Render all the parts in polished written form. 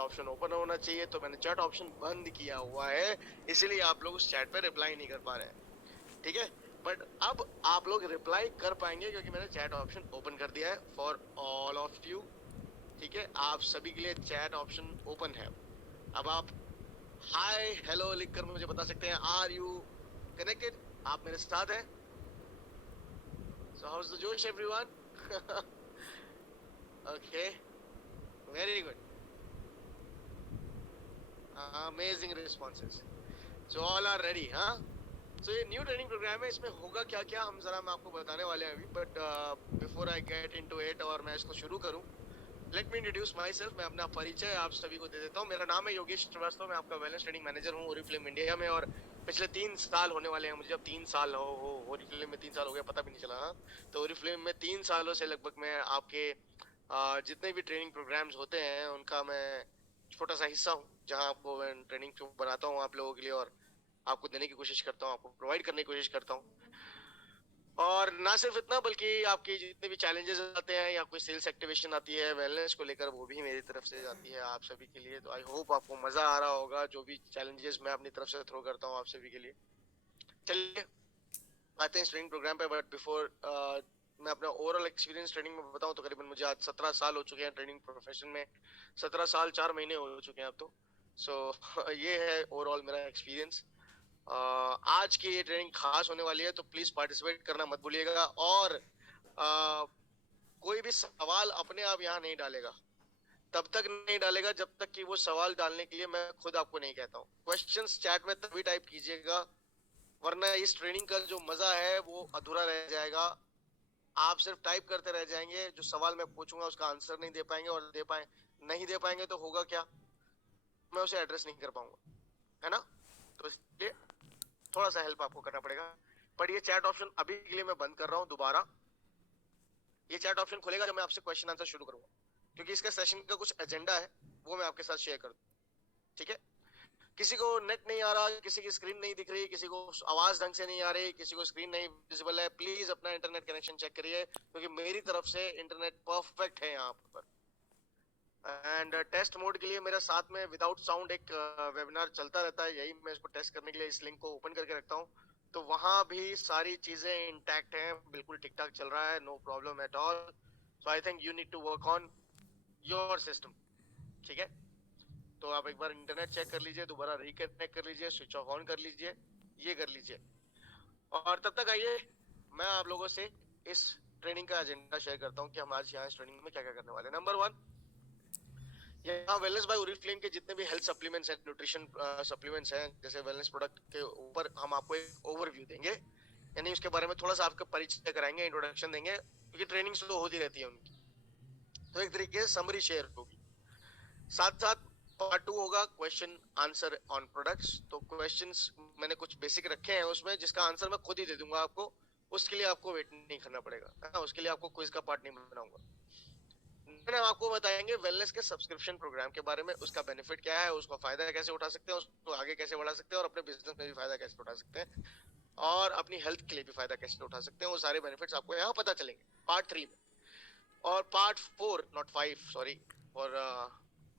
Option open होना चाहिए, तो मैंने चैट ऑप्शन बंद किया हुआ है, इसीलिए आप लोग उस चैट पे रिप्लाई नहीं कर पा रहे हैं, ठीक है। बट अब आप लोग रिप्लाई कर पाएंगे क्योंकि मैंने चैट ऑप्शन ओपन कर दिया है फॉर ऑल ऑफ यू, ठीक है। आप सभी के लिए चैट ऑप्शन ओपन है। अब आप हाय हेलो लिखकर मुझे बता सकते हैं, आर यू कनेक्टेड, आप मेरे साथ हैं। सो हाउ इज द जोश everyone? Okay, very good, amazing responses, so all are ready, हाँ। सो ये न्यू ट्रेनिंग प्रोग्राम है, इसमें होगा क्या क्या हम जरा मैं आपको बताने वाले हैं अभी, but before I get into it और मैं इसको शुरू करूं, let me introduce my self. मैं अपना परिचय आप सभी को दे देता हूँ। मेरा नाम है योगेश श्रीवास्तव, मैं आपका वेलनेस ट्रेनिंग मैनेजर हूँ ओरिफ्लेम इंडिया में, और पिछले 3 साल होने वाले हैं मुझे। अब 3 साल हो ओरिफ्लेम में 3 साल हो गया, पता भी नहीं चला, हाँ। तो ओरिफ्लेम में 3 सालों से लगभग मैं आपके जितने भी ट्रेनिंग प्रोग्राम्स होते हैं उनका मैं छोटा सा हिस्सा हूँ, जहाँ आपको मैं ट्रेनिंग बनाता हूँ आप लोगों के लिए, और आपको देने की कोशिश करता हूँ, आपको प्रोवाइड करने की कोशिश करता हूँ। और ना सिर्फ इतना, बल्कि आपके जितने भी चैलेंजेस आते हैं या कोई सेल्स एक्टिवेशन आती है वेलनेस को लेकर, वो भी मेरी तरफ से आती है आप सभी के लिए। तो आई होप आपको मजा आ रहा होगा जो भी चैलेंजेस मैं अपनी तरफ से थ्रो करता हूँ आप सभी के लिए। चलिए आते हैं ट्रेनिंग प्रोग्राम पे, बट बिफोर मैं अपना ओवरऑल एक्सपीरियंस ट्रेनिंग में बताऊं तो करीबन मुझे आज 17 साल हो चुके हैं ट्रेनिंग प्रोफेशन में, 17 साल 4 महीने हो चुके हैं अब तो। सो ये है ओवरऑल मेरा एक्सपीरियंस। आज की ये ट्रेनिंग खास होने वाली है, तो प्लीज पार्टिसिपेट करना मत भूलिएगा, और कोई भी सवाल अपने आप यहाँ नहीं डालेगा, तब तक नहीं डालेगा जब तक कि वो सवाल डालने के लिए मैं खुद आपको नहीं कहता हूँ। क्वेश्चंस चैट में तभी टाइप कीजिएगा, वरना इस ट्रेनिंग का जो मजा है वो अधूरा रह जाएगा। आप सिर्फ टाइप करते रह जाएंगे, जो सवाल मैं पूछूंगा उसका आंसर नहीं दे पाएंगे, और नहीं दे पाएंगे तो होगा क्या, मैं उसे एड्रेस नहीं कर पाऊंगा, है ना। तो इसलिए थोड़ा सा हेल्प आपको करना पड़ेगा। बट ये चैट ऑप्शन अभी के लिए मैं बंद कर रहा हूँ दोबारा। ये चैट ऑप्शन खुलेगा जब मैं आपसे क्वेश्चन आंसर शुरू करूंगा, क्योंकि इसका सेशन का कुछ एजेंडा है, वो मैं आपके साथ शेयर कर दूं, ठीक है। किसी को नेट नहीं आ रहा, किसी की स्क्रीन नहीं दिख रही, किसी को आवाज ढंग से नहीं आ रही, किसी को स्क्रीन नहीं विजिबल है, प्लीज अपना इंटरनेट कनेक्शन चेक करिए, क्योंकि मेरी तरफ से इंटरनेट परफेक्ट है यहाँ पर। एंड टेस्ट मोड के लिए मेरा साथ में विदाउट साउंड एक वेबिनार चलता रहता है, यही मैं इसको टेस्ट करने के लिए इस लिंक को ओपन करके रखता हूँ। तो वहां भी सारी चीजें इंटैक्ट हैं, बिल्कुल ठीक ठाक चल रहा है, no problem at all. So I think you need to work on your system, ठीक है। तो आप एक बार इंटरनेट चेक कर लीजिए, दोबारा रिकनेक्ट कर लीजिए, स्विच ऑफ ऑन कर लीजिए, ये कर लीजिए। और तब तक आइए मैं आप लोगों से इस ट्रेनिंग का एजेंडा शेयर करता हूँ कि हम आज यहाँ इस ट्रेनिंग में क्या क्या करने वाले हैं। नंबर 1, यहाँ वेलनेस बाय ओरिफ्लेम के जितने भी हेल्थ सप्लीमेंट्स हैं, न्यूट्रिशन सप्लीमेंट्स हैं, जैसे वेलनेस प्रोडक्ट के ऊपर हम आपको एक ओवरव्यू देंगे, यानी उसके बारे में थोड़ा सा आपका परिचय कराएंगे, इंट्रोडक्शन देंगे, क्योंकि ट्रेनिंग तो होती रहती है उनकी, तो एक तरीके से समरी शेयर होगी। साथ साथ पार्ट 2 होगा क्वेश्चन आंसर ऑन प्रोडक्ट्स। तो क्वेश्चंस मैंने कुछ बेसिक रखे हैं उसमें, जिसका आंसर मैं खुद ही दे दूंगा आपको, उसके लिए आपको वेट नहीं करना पड़ेगा, है ना? उसके लिए आपको क्विज का पार्ट नहीं बनाऊंगा। हम आपको बताएंगे वेलनेस के सब्सक्रिप्शन प्रोग्राम के बारे में, उसका बेनिफिट क्या है, उसका फायदा कैसे उठा सकते हैं, उसको आगे कैसे बढ़ा सकते हैं, और अपने बिजनेस में भी फायदा कैसे उठा सकते हैं, और अपनी हेल्थ के लिए भी फायदा कैसे उठा सकते हैं, वो सारे बेनिफिट्स आपको यहाँ पता चलेंगे पार्ट 3 में। और part 4 not 5, sorry for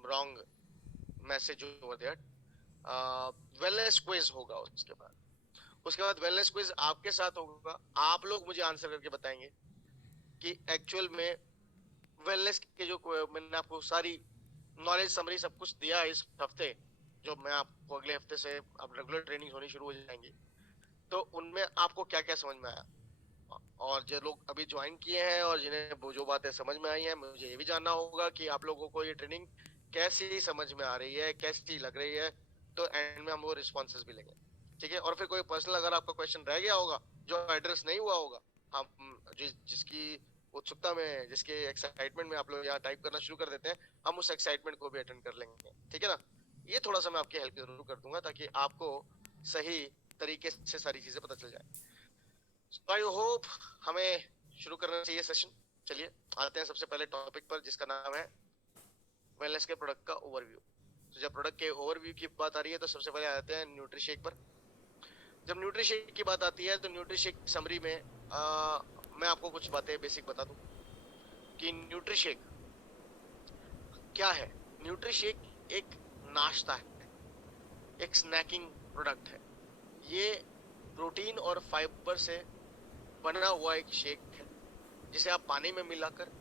wrong message over there, wellness quiz होगा उसके बाद वेलनेस क्विज आपके साथ होगा। आप लोग मुझे आंसर करके बताएंगे कि एक्चुअल में वेलनेस के जो मैंने आपको सारी नॉलेज समरी सब कुछ दिया है इस हफ्ते, जो मैं आपको अगले हफ्ते से अब रेगुलर ट्रेनिंग होनी शुरू हो जाएंगी, तो उनमें आपको क्या क्या समझ में आया, और जो लोग अभी ज्वाइन किए हैं और जिन्हें वो जो बातें समझ में आई हैं, मुझे ये भी जानना होगा कि आप लोगों को ये ट्रेनिंग कैसी समझ में आ रही है, कैसी लग रही है। तो एंड में हम वो रिस्पॉन्सेज भी लेंगे, ठीक है। और फिर कोई पर्सनल अगर आपका क्वेश्चन रह गया होगा जो एड्रेस नहीं हुआ होगा, हम जिसकी उत्सुकता में, जिसके एक्साइटमेंट में आप लोग यहाँ टाइप करना शुरू कर देते हैं, हम उस एक्साइटमेंट को भी अटेंड कर लेंगे, ठीक है ना। ये थोड़ा सा मैं आपकी हेल्प जरूर कर दूंगा, ताकि आपको सही तरीके से सारी चीजें पता चल जाए। आई होप हमें शुरू करना चाहिए सेशन। चलिए आते हैं सबसे पहले टॉपिक पर, जिसका नाम है वेलनेस के प्रोडक्ट का ओवरव्यू। तो जब प्रोडक्ट के ओवरव्यू की बात आ रही है तो सबसे पहले आते हैं न्यूट्रीशेक पर। जब न्यूट्रीशेक की बात आती है तो न्यूट्रीशेक समरी में मैं आपको कुछ बातें बेसिक बता दूं कि न्यूट्रीशेक क्या है। न्यूट्रीशेक एक नाश्ता है, एक स्नैकिंग प्रोडक्ट है। ये प्रोटीन और फाइबर से बना हुआ एक शेक है, जिसे आप पानी में मिलाकर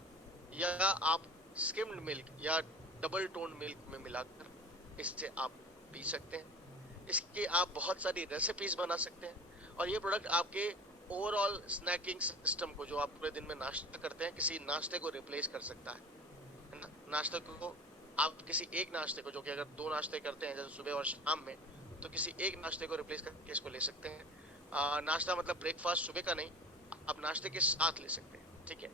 या आप स्किम्ड मिल्क या डबल टोन मिल्क में मिलाकर इससे आप पी सकते हैं। इसकी आप बहुत सारी रेसिपीज बना सकते हैं, और ये प्रोडक्ट आपके ओवरऑल स्नैकिंग सिस्टम को, जो आप पूरे दिन में नाश्ता करते हैं, किसी नाश्ते को रिप्लेस कर सकता है ना। नाश्ते को आप किसी एक नाश्ते को, जो कि अगर 2 नाश्ते करते हैं जैसे सुबह और शाम में, तो किसी एक नाश्ते को रिप्लेस करके इसको ले सकते हैं। नाश्ता मतलब ब्रेकफास्ट सुबह का नहीं, आप नाश्ते के साथ ले सकते हैं, ठीक है,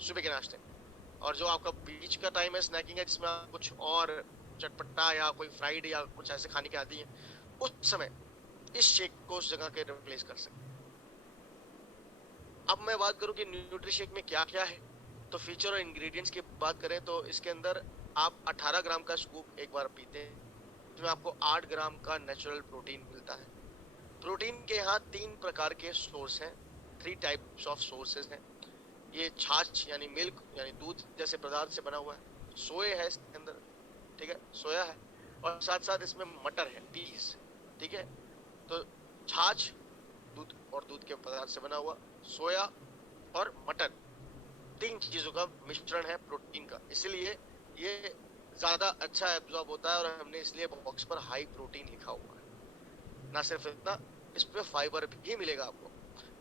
सुबह के नाश्ते में। और जो आपका बीच का टाइम है स्नैकिंग है, जिसमें आप कुछ और चटपटा या कोई फ्राइड या कुछ ऐसे खाने के आदी हैं, उस समय इस शेक को उस जगह के रिप्लेस कर सकते हैं। अब मैं बात करूं कि न्यूट्री शेक में क्या क्या है, तो फीचर और इंग्रेडिएंट्स की बात करें तो इसके अंदर आप 18 ग्राम का स्कूप एक बार पीते हैं, जिसमें आपको 8 ग्राम का नेचुरल प्रोटीन मिलता है। प्रोटीन के यहाँ 3 प्रकार के सोर्स हैं, 3 टाइप्स ऑफ सोर्सेज हैं। ये छाछ यानी मिल्क यानी दूध जैसे पदार्थ से बना हुआ है, सोए है इसके अंदर, ठीक है, सोया है, और साथ साथ इसमें मटर है, पीस, ठीक है। तो छाछ, दूध और दूध के पदार्थ से बना हुआ, सोया और मटर, 3 चीजों का मिश्रण है प्रोटीन का, इसलिए ये ज्यादा अच्छा एब्जॉर्ब होता है, और हमने इसलिए बॉक्स पर हाई प्रोटीन लिखा हुआ है। ना सिर्फ इतना, इसमें फाइबर भी मिलेगा आपको।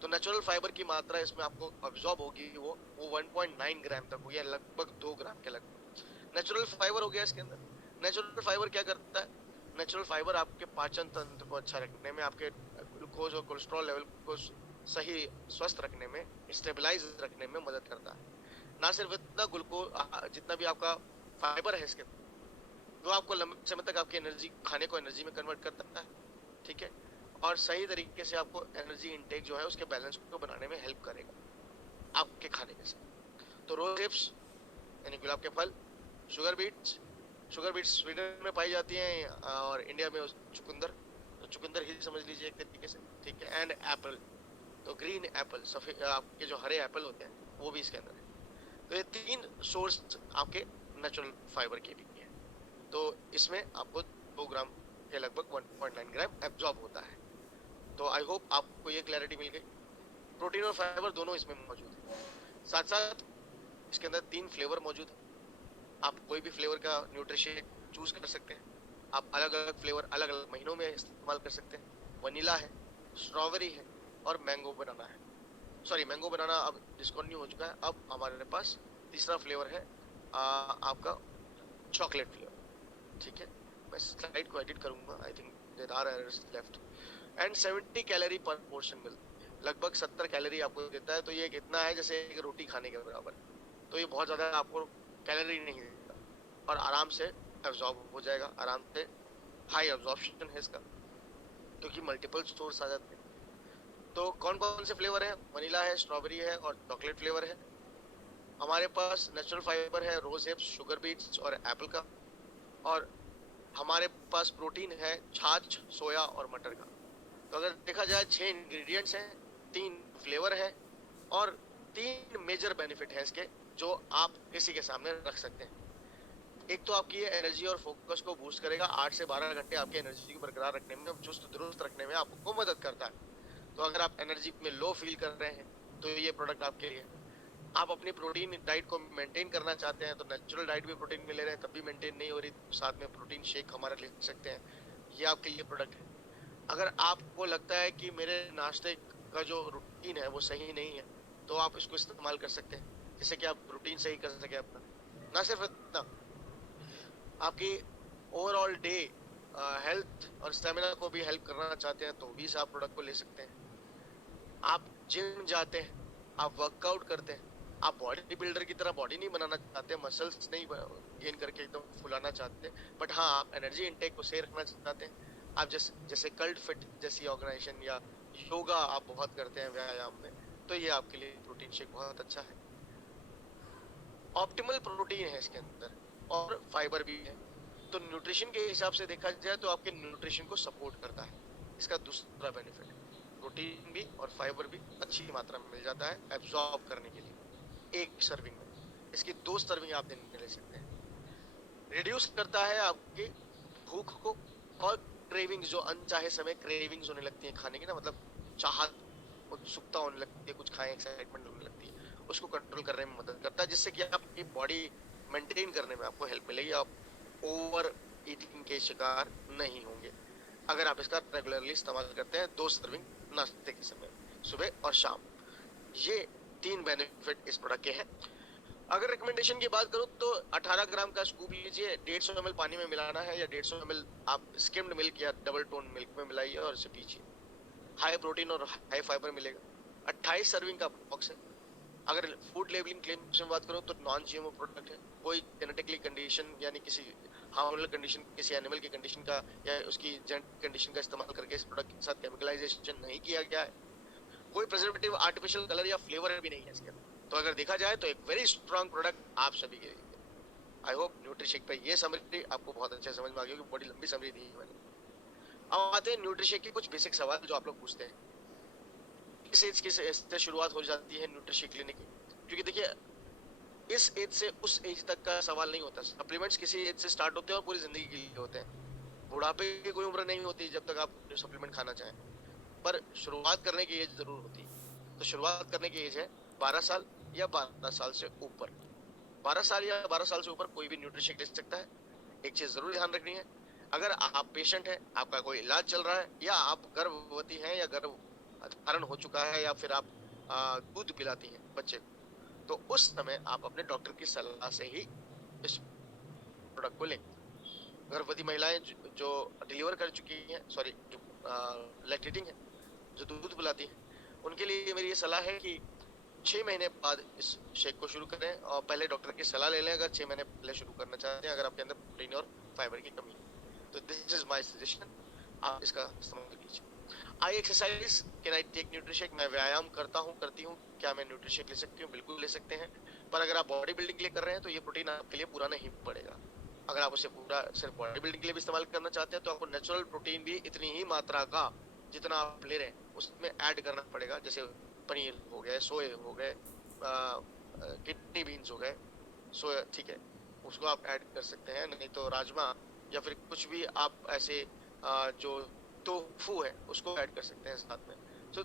तो नेचुरल फाइबर की मात्रा इसमें आपको अब्जॉर्ब होगी वो 1.9 ग्राम तक हुई है, लगभग 2 ग्राम के लगभग नेचुरल फाइबर हो गया इसके अंदर। नेचुरल फाइबर क्या करता है? नेचुरल फाइबर आपके पाचन तंत्र को अच्छा रखने में, आपके ग्लूकोज और कोलेस्ट्रॉल लेवल को सही स्वस्थ रखने में, स्टेबलाइज रखने में मदद करता है। ना सिर्फ इतना, ग्लूकोज जितना भी आपका फाइबर है इसके, वो आपको लंबे समय तक आपकी एनर्जी, खाने को एनर्जी में कन्वर्ट करता है, ठीक है, और सही तरीके से आपको एनर्जी इनटेक जो है उसके बैलेंस को बनाने में हेल्प करेगा आपके खाने के साथ। तो रोज हिप्स यानी गुलाब के फल, sugar beets, sugar beets Sweden में पाई जाती हैं और इंडिया में चुकंदर, तो चुकंदर ही समझ लीजिए एक तरीके से, ठीक है, एंड एप्पल, तो ग्रीन एप्पल, सफेद आपके जो हरे एप्पल होते हैं वो भी इसके अंदर है। तो ये 3 सोर्स आपके नेचुरल फाइबर के भी हैं। तो इसमें आपको 2 ग्राम के लगभग 1.9 ग्राम एब्जॉर्ब होता है। तो आई होप आपको ये क्लैरिटी मिल गई। प्रोटीन और फाइबर दोनों इसमें मौजूद है। साथ साथ इसके अंदर 3 फ्लेवर मौजूद है। आप कोई भी फ्लेवर का न्यूट्रिशन चूज कर सकते हैं। आप अलग अलग फ्लेवर अलग अलग महीनों में इस्तेमाल कर सकते हैं। वनीला है, स्ट्रॉबेरी है और मैंगो बनाना है। सॉरी, मैंगो बनाना अब डिस्कंटिन्यू हो चुका है। अब हमारे पास तीसरा फ्लेवर है आपका चॉकलेट फ्लेवर, ठीक है। मैं स्लाइड को एडिट करूंगा, I think there are errors left. And 70 calorie पर पोर्शन मिलती है, लगभग 70 कैलोरी आपको देता है। तो ये कितना है, जैसे एक रोटी खाने के बराबर। तो ये बहुत ज्यादा आपको कैलोरी नहीं देता, और आराम से एब्जॉर्ब हो जाएगा, आराम से हाई एब्जॉर्प्शन है इसका, क्योंकि मल्टीपल सोर्स आ जाते हैं। तो कौन कौन से फ्लेवर है? वनीला है, स्ट्रॉबेरी है और चॉकलेट फ्लेवर है। हमारे पास नेचुरल फाइबर है रोज हिप्स, शुगर बीट्स और एप्पल का, और हमारे पास प्रोटीन है छाछ, सोया और मटर का। तो अगर देखा जाए 6 इंग्रेडिएंट्स हैं, 3 फ्लेवर है, और 3 मेजर बेनिफिट है इसके, जो आप किसी के सामने रख सकते हैं। एक तो आपकी ये एनर्जी और फोकस को बूस्ट करेगा, 8 से 12 घंटे आपकी एनर्जी को बरकरार रखने में, चुस्त दुरुस्त रखने में आपको मदद करता है। तो अगर आप एनर्जी में लो फील कर रहे हैं तो ये प्रोडक्ट आपके लिए। आप अपनी प्रोटीन डाइट को मेंटेन करना चाहते हैं, तो नेचुरल डाइट भी प्रोटीन में ले रहे हैं तब भी मेंटेन नहीं हो रही, तो साथ में प्रोटीन शेक हमारा ले सकते हैं, ये आपके लिए प्रोडक्ट है। अगर आपको लगता है कि मेरे नाश्ते का जो रूटीन है वो सही नहीं है, तो आप इसको इस्तेमाल कर सकते हैं, जिससे कि आप रूटीन सही कर सके अपना। ना सिर्फ इतना, आपकी ओवरऑल डे हेल्थ और स्टेमिना को भी हेल्प करना चाहते हैं, तो भी इस आप प्रोडक्ट को ले सकते हैं। आप जिम जाते हैं, आप वर्कआउट करते हैं, आप बॉडी बिल्डर की तरह बॉडी नहीं बनाना चाहते, मसल्स नहीं गेन करके एकदम फुलाना चाहते, बट हाँ आप एनर्जी इनटेक को सही रखना चाहते हैं, आप जैसे जैसे कल्ट फिट जैसी ऑर्गेनाइजेशन या योगा आप बहुत करते हैं व्यायाम में, तो ये आपके लिए प्रोटीन शेक बहुत अच्छा है। ऑप्टिमल प्रोटीन है इसके अंदर और फाइबर भी है। तो न्यूट्रिशन के हिसाब से देखा जाए तो आपके न्यूट्रिशन को सपोर्ट करता है। इसका दूसरा बेनिफिट है, प्रोटीन भी और फाइबर भी अच्छी मात्रा में मिल जाता है एब्जॉर्ब करने के लिए एक सर्विंग में। इसकी 2 सर्विंग आप दिन में ले सकते हैं। रिड्यूस करता है आपकी भूख को, और क्रेविंग्स, जो अनचाहे समय क्रेविंग्स होने लगती है खाने की ना, मतलब चाहत, उत्सुकता होने लगती है, कुछ खाएं, एक्साइटमेंट होने लगती है, उसको कंट्रोल करने में मदद करता है, जिससे कि आपकी बॉडी मेंटेन करने में आपको हेल्प मिलेगी, आप ओवर ईटिंग के शिकार नहीं होंगे अगर आप इसका रेगुलरली इस्तेमाल करते हैं 2 सर्विंग नाश्ते के समय, सुबह और शाम। ये 3 बेनिफिट इस प्रोडक्ट के हैं। अगर रिकमेंडेशन की बात करूं तो 18 ग्राम का स्कूप लीजिए, 150 ml पानी में मिलाना है, या 150 ml आप स्किम्ड मिल्क या डबल टोन मिल्क में मिलाइए और इसे पीजिए। हाई प्रोटीन और हाई फाइबर मिलेगा। 28 सर्विंग का बॉक्स है। अगर फूड लेबलिंग क्लेम्स में बात करूं तो नॉन जीएमओ प्रोडक्ट है, कोई जेनेटिकली कंडीशन यानी किसी हार्मोनल कंडीशन, किसी एनिमल की कंडीशन का या उसकी जेनेटिक कंडीशन का इस्तेमाल करके इस प्रोडक्ट के साथ केमिकलाइजेशन नहीं किया गया है, कोई प्रिजर्वेटिव, आर्टिफिशियल कलर या फ्लेवर भी नहीं है इसके अंदर। तो अगर देखा जाए तो एक वेरी स्ट्रॉन्ग प्रोडक्ट आप सभी के लिए। आई होप न्यूट्रीशेक पे ये समरी आपको बहुत अच्छे समझ में आ गई होगी, बड़ी लंबी समरी दी है मैंने। अब आते हैं न्यूट्रीशेक के कुछ बेसिक सवाल जो आप लोग पूछते हैं। किस एज से शुरुआत हो जाती है न्यूट्रीशेक लेने की? क्योंकि देखिए, इस एज से उस एज तक का सवाल नहीं होता। सप्लीमेंट्स किसी एज से स्टार्ट होते हैं और पूरी जिंदगी के लिए होते हैं। बुढ़ापे की कोई उम्र नहीं होती जब तक आप सप्लीमेंट खाना चाहें, पर शुरुआत करने की एज जरूर होती है। तो शुरुआत करने की एज है 12 साल या 12 साल से ऊपर। 12 साल या 12 साल से ऊपर कोई भी न्यूट्रीशेक ले सकता है। एक चीज जरूर ध्यान रखनी है, अगर आप पेशेंट हैं, आपका कोई इलाज चल रहा है, या आप गर्भवती हैं या गर्भ धारण हो चुका है, या फिर आप दूध पिलाती हैं बच्चे को, तो उस समय आप अपने डॉक्टर की सलाह से ही इस प्रोडक्ट को लें। गर्भवती महिलाएं जो डिलीवर कर चुकी हैं, सॉरी, जो लैक्टेटिंग है, जो दूध पिलाती हैं, उनके लिए मेरी ये सलाह है कि 6 महीने बाद इस शेक को शुरू करें, और पहले डॉक्टर की सलाह ले लें अगर 6 महीने पहले शुरू करना चाहते हैं, अगर आपके अंदर प्रोटीन और फाइबर की कमी है। तो दिस इज माय सजेशन, आप इसका इस्तेमाल कीजिए। I exercise, can I take Nutrishake? मैं व्यायाम करता हूँ, करती हूँ, क्या मैं न्यूट्रीशेक ले सकती हूँ? बिल्कुल ले सकते हैं, पर अगर आप बॉडी बिल्डिंग के लिए कर रहे हैं तो ये प्रोटीन आपके लिए पूरा नहीं पड़ेगा। अगर आप उसे पूरा सिर्फ बॉडी बिल्डिंग के लिए भी इस्तेमाल करना चाहते हैं तो आपको नेचुरल प्रोटीन भी इतनी ही मात्रा का, जितना आप ले रहे हैं उसमें ऐड करना पड़ेगा। जैसे पनीर हो गए, सोए हो गए, किडनी बीन्स हो गए, सोया, ठीक है, उसको आप ऐड कर सकते हैं। नहीं तो राजमा या फिर कुछ भी आप ऐसे जो टोफू है उसको ऐड कर सकते हैं साथ में। सो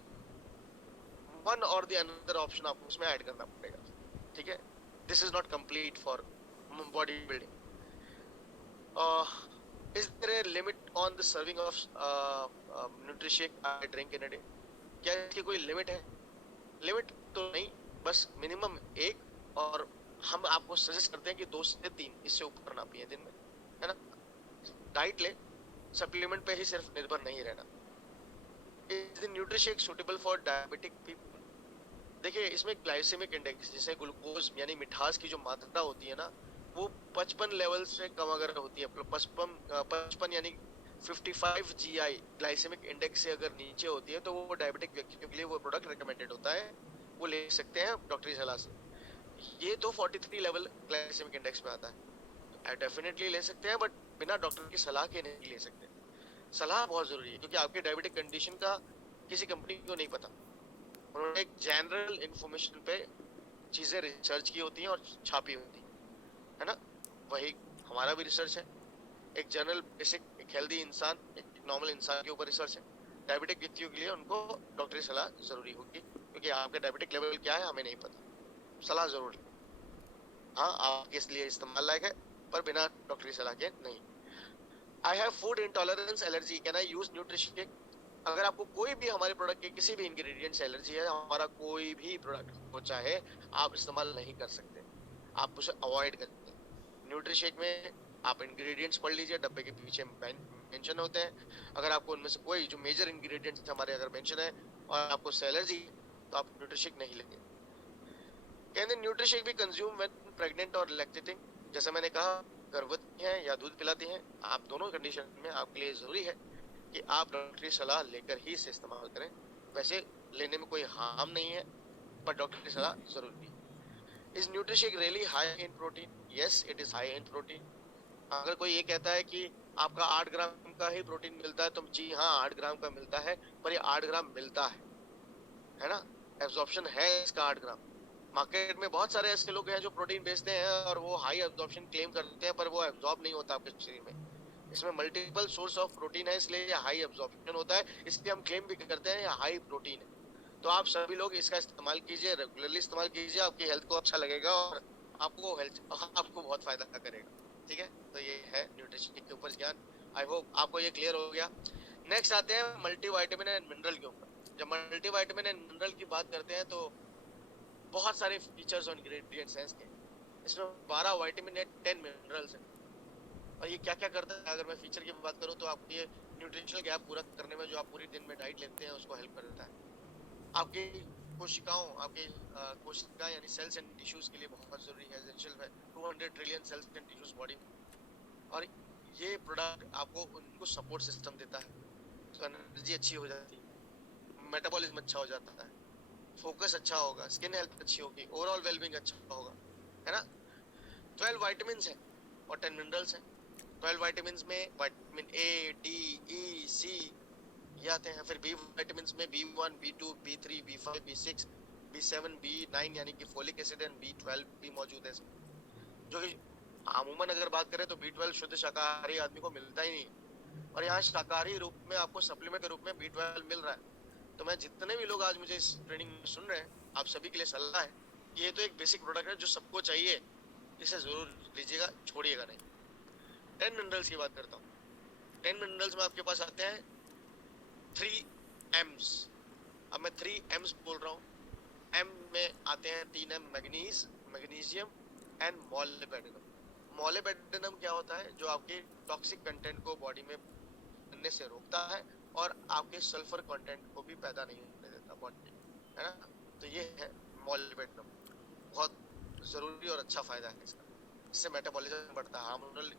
वन और द अनदर ऑप्शन आपको उसमें ऐड करना पड़ेगा, ठीक है। This is not complete for body building. Is there a limit on the serving of Nutrishake I drink in a day? क्या इसकी कोई लिमिट है? लिमिट तो नहीं, बस मिनिमम एक, और हम आपको सजेस्ट करते हैं कि 2 से 3, इससे ऊपर ना पिए दिन में, है ना। डाइट ले, सप्लीमेंट पे ही सिर्फ निर्भर नहीं रहना। Is the nutrishake suitable for diabetic people? देखिए, इसमें ग्लाइसेमिक इंडेक्स, जैसे ग्लूकोज यानी मिठास की जो मात्रा होती है ना, वो 55 लेवल से कम अगर होती है, 55 यानी 55 GI ग्लाइसेमिक इंडेक्स से अगर नीचे होती है तो वो डायबिटिक व्यक्तियों के लिए वो प्रोडक्ट रिकमेंडेड होता है, वो ले सकते हैं डॉक्टरी सलाह से। ये तो 43 लेवल ग्लाइसेमिक इंडेक्स में आता है, डेफिनेटली ले सकते हैं, बट बिना डॉक्टर की सलाह के नहीं ले सकते। सलाह बहुत जरूरी है, क्योंकि आपके डायबिटिक कंडीशन का किसी कंपनी को नहीं पता। उन्होंने एक जनरल इंफॉर्मेशन पे चीजें रिसर्च की होती हैं और छापी होती है ना। वही हमारा भी रिसर्च है, एक जनरल बेसिक, एक हेल्दी इंसान, एक नॉर्मल इंसान के ऊपर रिसर्च है। डायबिटिक व्यक्तियों के लिए उनको डॉक्टरी सलाह जरूरी होगी, क्योंकि आपका डायबिटिक लेवल क्या है हमें नहीं पता। सलाह जरूर लें। हाँ, आपके लिए इस्तेमाल लायक है, पर बिना डॉक्टरी सलाह के नहीं। I have food intolerance allergy, can I use nutrishake? अगर आपको कोई भी हमारे प्रोडक्ट के किसी भी इंग्रेडिएंट से एलर्जी है, हमारा कोई भी प्रोडक्ट हो चाहे, आप इस्तेमाल नहीं कर सकते, आप उसे अवॉइड करते हैं। न्यूट्रीशेक में आप इंग्रेडिएंट्स पढ़ लीजिए, डब्बे के पीछे मेंशन होते हैं। अगर आपको उनमें से कोई जो मेजर इंग्रेडिएंट्स हमारे अगर मेंशन है और आपको एलर्जी, तो आप न्यूट्रीशेक नहीं लेंगे। Can the nutrishake B consume when pregnant और लैक्टेटिंग? जैसे मैंने कहा, गर्भवती हैं या दूध पिलाती हैं, आप दोनों कंडीशन में आपके लिए जरूरी है कि आप डॉक्टरी सलाह लेकर ही इसे इस्तेमाल करें। वैसे लेने में कोई हार्म नहीं है, पर डॉक्टर की सलाह जरूरी है। Is nutrishake really high in protein? Yes, it is high in protein. अगर कोई ये कहता है कि आपका 8 ग्राम का ही प्रोटीन मिलता है, तो जी हाँ, 8 ग्राम का मिलता है, पर ये 8 ग्राम मिलता है ना, एब्जॉर्प्शन है इसका 8 ग्राम। मार्केट में बहुत सारे ऐसे लोग हैं जो प्रोटीन बेचते हैं और वो हाई एब्जॉर्प्शन क्लेम करते हैं, पर वो एब्जॉर्ब नहीं होता आपके शरीर में। इसमें मल्टीपल सोर्स ऑफ प्रोटीन है, इसलिए ये हाई एब्जॉर्प्शन होता है, इसलिए हम क्लेम भी करते हैं ये हाई प्रोटीन है। तो आप सभी लोग इसका इस्तेमाल कीजिए, रेगुलरली इस्तेमाल कीजिए, आपकी हेल्थ को अच्छा लगेगा और आपको बहुत फायदा करेगा। ठीक है, तो ये है न्यूट्रिशन के ऊपर ज्ञान। आई होप आपको ये क्लियर हो गया। नेक्स्ट आते हैं मल्टीविटामिन एंड मिनरल के ऊपर। जब मल्टीविटामिन एंड मिनरल की बात करते हैं तो बहुत सारे फीचर्स और इंग्रेडिएंट्स हैं इसके। इसमें 12 विटामिन है, 10 मिनरल्स हैं। और ये क्या क्या करता है, अगर मैं फीचर की बात करूँ तो आपको ये न्यूट्रिशनल गैप पूरा करने में, जो आप पूरी दिन में डाइट लेते हैं उसको हेल्प करता है। आपकी कोशिकाओं, आपके कोशिका यानी सेल्स एंड टिश्यूज के लिए बहुत जरूरी है, एसेंशियल है। 200 trillion cells and tissues body में। और ये प्रोडक्ट आपको उनको सपोर्ट सिस्टम देता है, तो एनर्जी अच्छी हो जाती है, मेटाबॉलिज्म अच्छा हो जाता है, फोकस अच्छा होगा, स्किन हेल्थ अच्छी होगी, ओवरऑल वेलबींग अच्छा होगा, है ना। 12 विटामिन है और 10 मिनरल्स हैं। 12 विटामिन में विटामिन ए, डी, ई, सी ये आते हैं। फिर बी विटामिन में B1, B2, B3, B5, B6, B7, B9 यानी कि फोलिक एसिड एंड B12 भी मौजूद है, जो कि अमूमन अगर बात करें तो B12 शुद्ध शाकाहारी आदमी को मिलता ही नहीं है, और यहाँ शाकाहारी रूप में आपको सप्लीमेंट के रूप में B12 मिल रहा है। तो मैं जितने भी लोग आज मुझे इस ट्रेनिंग में सुन रहे हैं, आप सभी के लिए सलाह है कि ये तो एक बेसिक प्रोडक्ट है जो सबको चाहिए, इसे जरूर लीजिएगा, छोड़िएगा नहीं। 10 मिनरल्स की बात करता हूँ। 10 मिनरल्स में आपके पास आते हैं 3 M's। अब मैं 3 M's बोल रहा हूँ। एम में आते हैं 3 M, manganese, magnesium and molybdenum. Molybdenum क्या होता है, जो आपके टॉक्सिक कंटेंट को बॉडी में बनने से रोकता है और आपके सल्फर कंटेंट को भी पैदा नहीं होने देता बॉडी में, है ना। तो ये है मॉलिब्डेनम, बहुत जरूरी और अच्छा फायदा है इसका। इससे मेटाबॉलिज्म बढ़ता है, हार्मोनल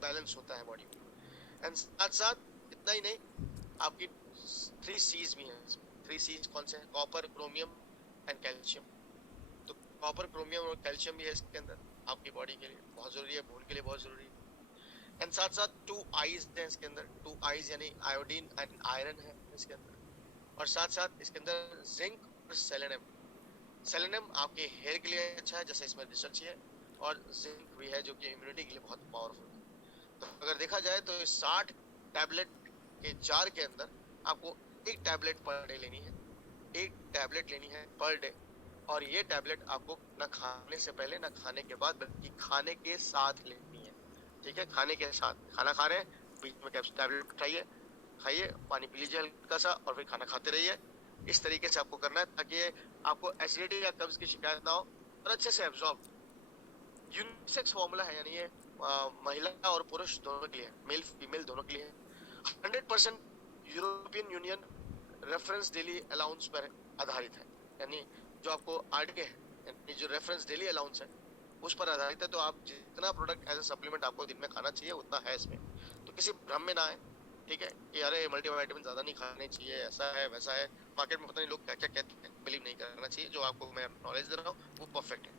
बैलेंस होता है बॉडी में। एंड साथ साथ इतना ही नहीं, आपकी 3 C's भी हैं इसमें। 3 C's कौन से हैं? Copper, chromium and calcium. तो कॉपर, क्रोमियम और कैल्शियम भी है इसके अंदर, आपकी बॉडी के लिए बहुत जरूरी है, बोन के लिए बहुत जरूरी है। एंड साथ साथ 2 आईज हैं इसके अंदर। 2 आईज यानी आयोडीन एंड आयरन है इसके अंदर। और साथ साथ इसके अंदर जिंक और सेलेनियम। सेलेनियम आपके हेयर के लिए अच्छा है, जैसे इसमें रिसर्च है, और जिंक भी है जो कि इम्यूनिटी के लिए बहुत पावरफुल है। तो अगर देखा जाए तो 60 टैबलेट के जार के अंदर आपको एक टैबलेट पर डे लेनी है, एक टैबलेट लेनी है पर डे। और ये टैबलेट आपको ना खाने से पहले ना खाने के बाद, बल्कि खाने के साथ लेनी है। ठीक है, खाने के साथ, खाना खा रहे हैं, बीच में टैबलेट उठाइए, खाइए, पानी पी लीजिए हल्का सा, और फिर खाना खाते रहिए। इस तरीके से आपको करना है ताकि आपको एसिडिटी या कब्ज की शिकायत ना हो और अच्छे से एब्जॉर्ब। यूनिसेक्स फॉर्मूला है, यानी ये महिला और पुरुष दोनों के लिए है, मेल फीमेल दोनों के लिए है। 100% European union reference daily allowance पर आधारित है, यानी जो आपको आरडीए है, यानी जो रेफरेंस डेली अलाउंस है उस पर आधारित है। तो आप जितना प्रोडक्ट एज ए सप्लीमेंट आपको दिन में खाना चाहिए उतना है इसमें। तो किसी भ्रम में ना आए, ठीक है, कि अरे मल्टीविटामिन ज्यादा नहीं खाने चाहिए, ऐसा है वैसा है। मार्केट में पता नहीं लोग क्या क्या कहते हैं, बिलीव नहीं करना चाहिए। जो आपको मैं नॉलेज दे रहा हूँ वो परफेक्ट है।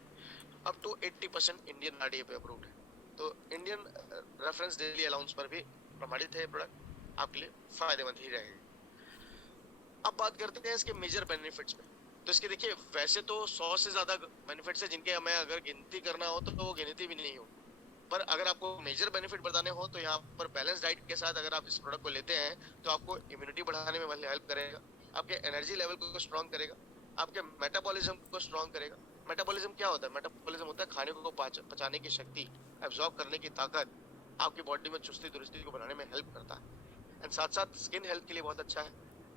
अप टू 80% इंडियन आरडीए पे अप्रूव्ड है, तो इंडियन रेफरेंस डेली अलाउंस पर भी प्रमाणित है प्रोडक्ट, आपके लिए फायदेमंद ही रहेगा। अब बात करते हैं इसके मेजर बेनिफिट्स में। तो इसके देखिए, वैसे तो 100 से ज्यादा बेनिफिट्स है, जिनके हमें अगर गिनती करना हो तो वो गिनती भी नहीं होगी। पर अगर आपको मेजर बेनिफिट बताने हो तो यहाँ पर बैलेंस डाइट के साथ अगर आप इस प्रोडक्ट को लेते हैं तो आपको इम्यूनिटी बढ़ाने में हेल्प करेगा, आपके एनर्जी लेवल को स्ट्रॉन्ग करेगा, आपके मेटाबॉलिज्म को स्ट्रॉन्ग करेगा। मेटाबॉलिज्म क्या होता है? मेटाबॉलिज्म होता है खाने को पचाने की शक्ति, एब्जॉर्ब करने की ताकत, आपकी बॉडी में चुस्ती दुरुस्ती को बनाने में हेल्प करता है। एंड साथ साथ स्किन हेल्थ के लिए बहुत अच्छा है,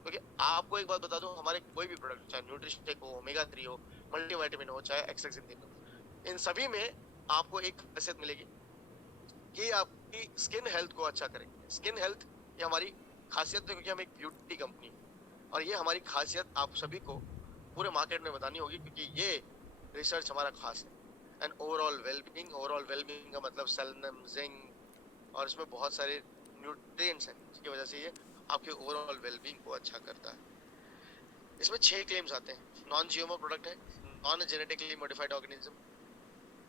क्योंकि आपको एक बात बता दूं, हमारे कोई भी प्रोडक्ट, चाहे न्यूट्रिशेक हो, ओमेगा 3 हो, मल्टीविटामिन हो, चाहे एक्सेक्सिन हो, इन सभी में आपको एक खासियत मिलेगी कि आपकी स्किन हेल्थ को अच्छा करेंगे। स्किन हेल्थ ये हमारी खासियत है, क्योंकि हम एक ब्यूटी कंपनी है, और ये हमारी खासियत आप सभी को पूरे मार्केट में बतानी होगी, क्योंकि ये रिसर्च हमारा खास है। एंड ओवरऑल वेलबींग का मतलब सेलेनियम, जिंक, और इसमें बहुत सारे न्यूट्रिएंट्स हैं, जिसकी वजह से ये आपके ओवरऑल वेलबींग को अच्छा करता है। इसमें 6 क्लेम्स आते हैं। नॉन जीएमओ प्रोडक्ट है, नॉन जेनेटिकली मॉडिफाइड ऑर्गेनिज्म,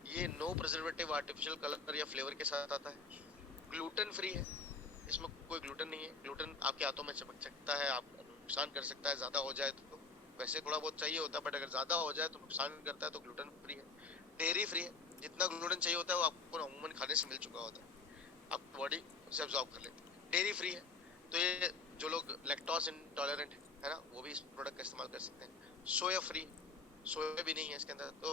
ये नो प्रिजर्वेटिव, आर्टिफिशियल कलर या फ्लेवर के साथ आता है, ग्लूटेन फ्री है, इसमें कोई ग्लूटेन नहीं है। ग्लूटेन आपके हाथों में चिपक सकता है, आप नुकसान कर सकता है ज्यादा हो जाए तो। वैसे थोड़ा बहुत चाहिए होता है, बट अगर ज्यादा हो जाए तो नुकसान करता है। तो ग्लूटेन फ्री है, डेयरी फ्री है। जितना ग्लूटेन चाहिए होता है वो आपको अमूमन खाने से मिल चुका होता है, आपकी बॉडी उसे अब्सॉर्ब कर लेती है। डेयरी फ्री है, तो ये जो लोग लैक्टोज इंटॉलरेंट है ना, वो भी इस प्रोडक्ट का इस्तेमाल कर सकते हैं। सोया फ्री, सोया भी नहीं है इसके अंदर। तो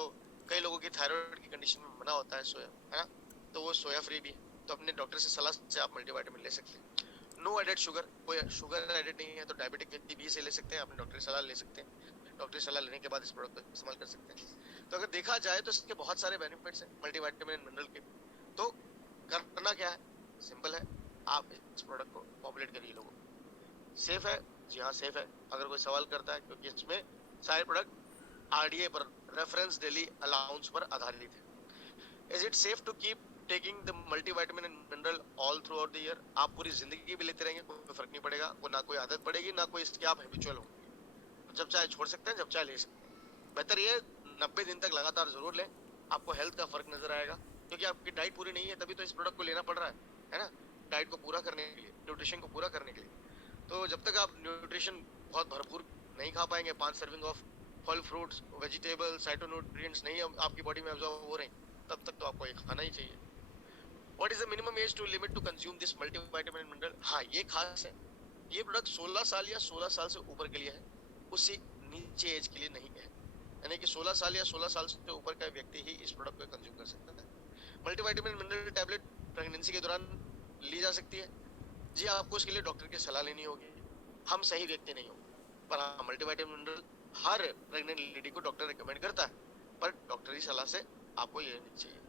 कई लोगों की थायराइड की कंडीशन में मना होता है सोया, है ना, तो वो सोया फ्री भी है। तो अपने डॉक्टर से सलाह से आप मल्टीविटामिन ले सकते हैं। नो एडेड शुगर, कोई शुगर एडेड नहीं है तो डायबिटिक व्यक्ति भी इसे ले सकते हैं, अपने डॉक्टर की सलाह ले सकते हैं। डॉक्टर की सलाह लेने के बाद इस प्रोडक्ट को इस्तेमाल कर सकते हैं। तो अगर देखा जाए तो इसके बहुत सारे बेनिफिट्स हैं मल्टीविटामिन एंड मिनरल के। तो करना क्या है, सिंपल है, आप इस प्रोडक्ट को पॉपुलेट करिए लोगों को। सेफ है, जी हाँ सेफ है। अगर कोई सवाल करता है, क्योंकि इसमें सारे प्रोडक्ट आरडीए पर, रेफरेंस डेली अलाउंस पर आधारित है। Is it safe to keep taking the multivitamin and mineral all throughout the year? आप पूरी जिंदगी भी लेते रहेंगे, कोई फर्क नहीं पड़ेगा, वो ना कोई आदत पड़ेगी, ना कोई इसके आप हैबिचुअल होंगे। जब चाहे छोड़ सकते हैं, जब चाहे ले सकते हैं। बेहतर ये 90 दिन तक लगातार जरूर लें, आपको हेल्थ का फर्क नजर आएगा। क्योंकि आपकी डाइट पूरी नहीं है, तभी तो इस प्रोडक्ट को लेना पड़ रहा है ना, डाइट को पूरा करने के लिए, न्यूट्रिशन को पूरा करने के लिए। तो जब तक आप न्यूट्रिशन बहुत भरपूर नहीं खा पाएंगे, 5 सर्विंग ऑफ फल फ्रूट्स वेजिटेबल साइटोन्यूट्रिएंट्स नहीं आपकी बॉडी में अब्सॉर्ब हो रहे हैं, तब तक तो आपको ये खाना ही चाहिए। What is the minimum age to limit to consume this multivitamin mineral? हाँ ये खास है, ये प्रोडक्ट 16 साल या 16 साल से ऊपर के लिए है, उससे नीचे एज के लिए नहीं है। यानी कि 16 साल या 16 साल से ऊपर का व्यक्ति ही इस प्रोडक्ट को कंज्यूम कर सकता है। मल्टीविटामिन मिनरल टैबलेट प्रेगनेंसी के दौरान ली जा सकती है। जी आपको उसके लिए डॉक्टर की सलाह लेनी होगी, हम सही व्यक्ति नहीं होंगे। पर हाँ, मल्टीविटामिन मिनरल हर प्रेग्नेंट लेडी को डॉक्टर रिकमेंड करता है, पर डॉक्टरी सलाह से आपको ये लेनी चाहिए।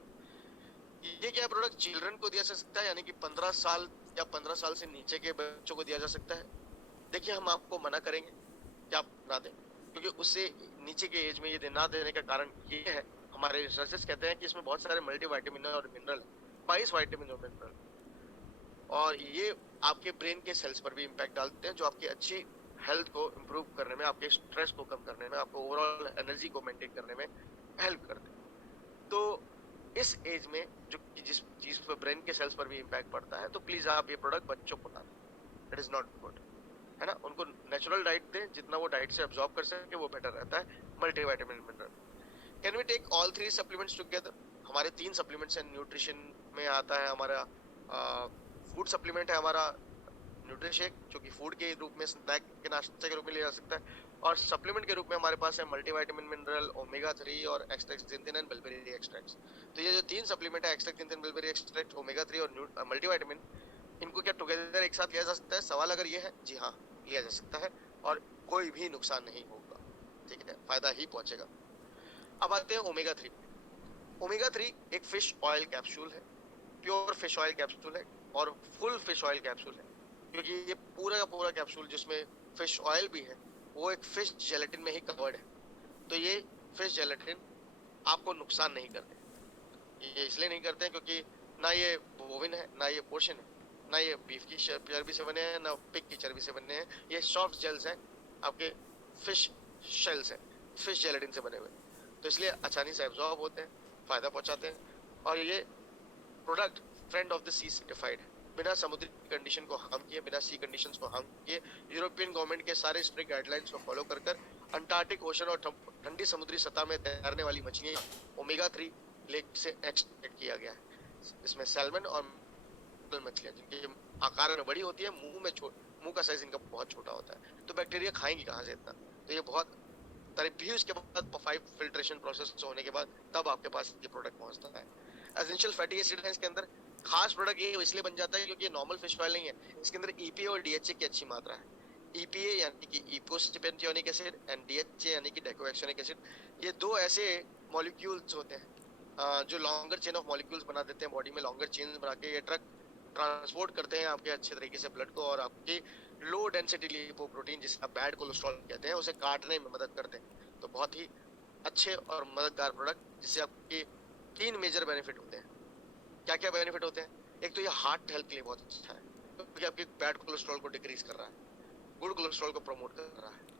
ये क्या प्रोडक्ट चिल्ड्रन को दिया जा सकता है, यानी कि 15 साल या 15 साल से नीचे के बच्चों को दिया जा सकता है? देखिए हम आपको मना करेंगे कि आप ना दें, क्योंकि उससे नीचे के एज में ये ना देने का कारण ये है, हमारे रिसर्चर्स कहते हैं कि इसमें बहुत सारे मल्टीविटामिन और मिनरल, 22 विटामिन और मिनरल, और ये आपके ब्रेन के सेल्स पर भी इम्पैक्ट डालते हैं, जो आपकी अच्छी हेल्थ को इम्प्रूव करने में, आपके स्ट्रेस को कम करने में, आपको ओवरऑल एनर्जी को मेंटेन करने में हेल्प करते हैं। तो इस एज में जो जिस चीज पर ब्रेन के सेल्स पर भी इम्पैक्ट पड़ता है, तो प्लीज आप ये प्रोडक्ट बच्चों को ना दें, इट इज नॉट गुड, है ना। उनको नेचुरल डाइट दें, जितना वो डाइट से अब्सॉर्ब कर सके वो बेटर रहता है। Multivitamin mineral, can we take all 3 supplements together? हमारे 3 सप्लीमेंट्स हैं। न्यूट्रिशन में आता है हमारा फूड सप्लीमेंट है हमारा न्यूट्रीशेक, जो कि फूड के रूप में, स्नैक के नाश्ते के रूप में लिया जा सकता है। और सप्लीमेंट के रूप में हमारे पास है मल्टीविटामिन मिनरल, ओमेगा 3 और एक्सट्रैक्ट एंड बिलबेरी एक्सट्रैक्ट्स। तो ये जो 3 सप्लीमेंट है, एक्सट्रैक्ट बिलबेरी एक्सट्रैक्ट, ओमेगा 3 और मल्टीविटामिन, इनको क्या टुगेदर एक साथ लिया जा सकता है? सवाल अगर ये है, जी हाँ लिया जा सकता है, और कोई भी नुकसान नहीं होगा, ठीक है, फायदा ही पहुंचेगा। अब आते हैं ओमेगा 3। ओमेगा 3 एक फिश ऑयल कैप्सूल है, प्योर फिश ऑयल कैप्सूल है और फुल फिश ऑयल कैप्सूल है, क्योंकि ये पूरा का पूरा कैप्सूल जिसमें फिश ऑयल भी है वो एक फिश जेलेटिन में ही कवर्ड है। तो ये फिश जेलेटिन आपको नुकसान नहीं करते। ये इसलिए नहीं करते हैं क्योंकि ना ये बोविन है, ना ये पोर्शन है, ना ये बीफ की चर्बी से बने हैं, ना पिग की चर्बी से बने हैं। ये सॉफ्ट जेल्स हैं, आपके फिश शेल्स हैं, फिश जेलेटिन से बने हुए, तो इसलिए आसानी से एब्जॉर्ब होते हैं, फायदा पहुंचाते हैं। और ये product friend of the sea certified है, बिना समुद्री कंडीशन को हार्म किए, बिना सी कंडीशंस को हार्म किए, यूरोपियन गवर्नमेंट के सारे स्ट्रिक्ट गाइडलाइंस को फॉलो कर कर अंटार्कटिक ओशन और ठंडी समुद्री सतह में तैरने वाली मछलियां ओमेगा 3 लेक से एक्सट्रैक्ट किया गया है। इसमें सैल्मन और मछलियां जिनके आकार में बड़ी होती है, मुंह का साइज इनका बहुत छोटा होता है, तो बैक्टीरिया खाएंगी कहाँ से इतना? तो ये बहुत तरह भी उसके बाद 5 फिल्ट्रेशन प्रोसेस होने के बाद तब आपके पास ये प्रोडक्ट पहुंचता है। एसेंशियल फैटी एसिड है इसके अंदर। खास प्रोडक्ट ये इसलिए बन जाता है क्योंकि ये नॉर्मल फिश ऑयल नहीं है, इसके अंदर ईपीए और डीएचए की अच्छी मात्रा है। ईपीए यानी कि ईकोस्टिपेंटियोनिक एसिड एंड डीएचए यानी कि डेकोएक्सोनिक एसिड, ये दो ऐसे मॉलिक्यूल्स होते हैं जो लॉन्गर चेन ऑफ मॉलिक्यूल्स बना देते हैं बॉडी में, लॉन्गर चेन बना के ये ट्रक ट्रांसपोर्ट करते हैं आपके अच्छे तरीके से ब्लड को, और आपकी लो डेंसिटी लिपोप्रोटीन जिसे आप बैड कोलेस्ट्रॉल कहते हैं उसे काटने में मदद करते हैं। तो बहुत ही अच्छे और मददगार प्रोडक्ट, जिससे आपके 3 मेजर बेनिफिट होते हैं। क्या क्या बेनिफिट होते हैं? एक तो ये हार्ट हेल्थ के लिए बहुत अच्छा है, क्योंकि आपके बैड कोलेस्ट्रॉल को डिक्रीज कर रहा है, गुड कोलेस्ट्रॉल को प्रमोट कर रहा है।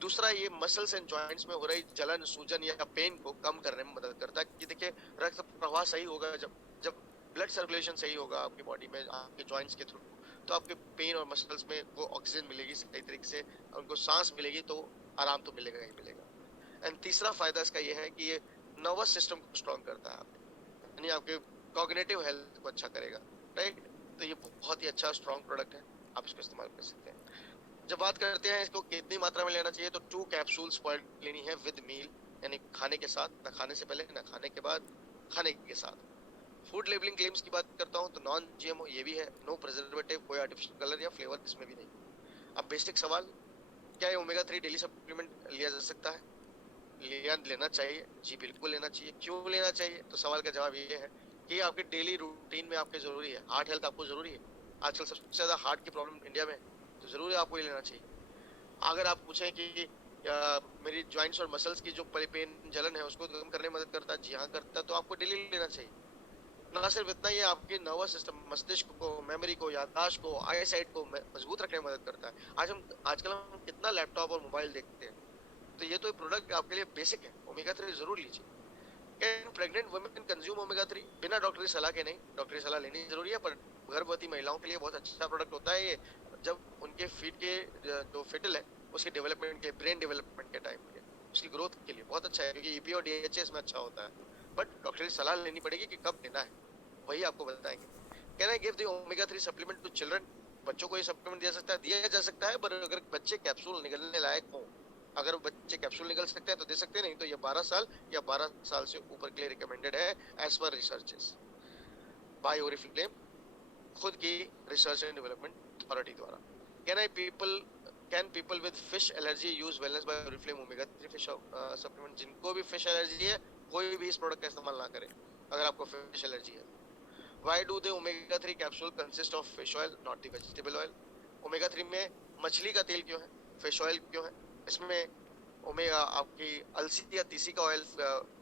दूसरा, ये मसल्स एंड जॉइंट्स में हो रही जलन, सूजन या पेन को कम करने में मदद करता है। कि देखिए रक्त प्रवाह सही होगा, जब ब्लड सर्कुलेशन सही होगा आपकी बॉडी में, आपके जॉइंट्स के थ्रू, तो आपके पेन और मसल्स में वो ऑक्सीजन मिलेगी सही तरीके से, उनको सांस मिलेगी, तो आराम तो मिलेगा ही मिलेगा। एंड तीसरा फायदा इसका ये है कि ये नर्वस सिस्टम को स्ट्रॉन्ग करता है आपके, यानी आपके कॉग्निटिव हेल्थ को अच्छा करेगा, राइट। तो ये बहुत ही अच्छा स्ट्रॉन्ग प्रोडक्ट है, आप इसको इस्तेमाल कर सकते हैं। जब बात करते हैं इसको कितनी मात्रा में लेना चाहिए, तो 2 कैप्सूल्स पर लेनी है विद मील, यानी खाने के साथ, ना खाने से पहले ना खाने के बाद, खाने के साथ। फूड लेबलिंग क्लेम्स की बात करता हूँ तो नॉन जीएमओ ये भी है, नो प्रिजर्वेटिव, कोई आर्टिफिशियल कलर या फ्लेवर इसमें भी नहीं। अब बेसिक सवाल, क्या ये ओमेगा 3 डेली सप्लीमेंट लिया जा सकता है? लेना चाहिए जी, बिल्कुल लेना चाहिए। क्यों लेना चाहिए, तो सवाल का जवाब ये है कि आपके डेली रूटीन में आपके जरूरी है। हार्ट हेल्थ आपको जरूरी है, आजकल सबसे ज्यादा हार्ट की प्रॉब्लम इंडिया में है, तो जरूर है आपको ये लेना चाहिए। अगर आप पूछें कि मेरी जॉइंट्स और मसल्स की जो पेन जलन है उसको कम करने में मदद करता है, जी हाँ करता है, तो आपको डेली लेना चाहिए। ना सिर्फ इतना ही, आपके नर्वस सिस्टम, मस्तिष्क को, मेमोरी को, याददाश्त को, आई साइट को मजबूत रखने में मदद करता है। आजकल हम कितना लैपटॉप और मोबाइल देखते हैं, तो ये तो प्रोडक्ट आपके लिए बेसिक है, ओमेगा 3 जरूर लीजिए। Can pregnant women consume omega 3? बिना डॉक्टरी सलाह के नहीं, डॉक्टरी सलाह लेनी जरूरी है, पर गर्भवती महिलाओं के लिए बहुत अच्छा प्रोडक्ट होता है ये, जब उनके फीट के जो फिटल है उसके डेवलपमेंट के, ब्रेन डेवलपमेंट के टाइम के, उसकी ग्रोथ के लिए बहुत अच्छा है, क्योंकि ईपी और डीएचए इसमें अच्छा होता है। बट डॉक्टरी सलाह लेनी पड़ेगी कि कब लेना है, वही आपको बताएंगे। Can I give the omega 3 supplement to children? बच्चों को ये सप्लीमेंट दिया जा सकता है, पर अगर बच्चे कैप्सूल निगलने लायक हो, अगर बच्चे कैप्सूल निकल सकते हैं तो दे सकते हैं, नहीं तो ये 12 साल या 12 साल से ऊपर के लिए रिकमेंडेड है, as per researches bye Oriflame, खुद की रिसर्च एंड डेवलपमेंट अथॉरिटी द्वारा। Can I people can people with fish allergy use wellness by Oriflame omega 3 fish supplement? जिनको भी फिश एलर्जी है कोई भी इस प्रोडक्ट का इस्तेमाल ना करें, अगर आपको फिश एलर्जी है। Why do the omega 3 capsule consist of fish oil, not the vegetable oil? Omega 3 में मछली का तेल क्यों है, फिश ऑयल क्यों है? इसमें ओमेगा आपकी अलसी या तीसी का ऑयल,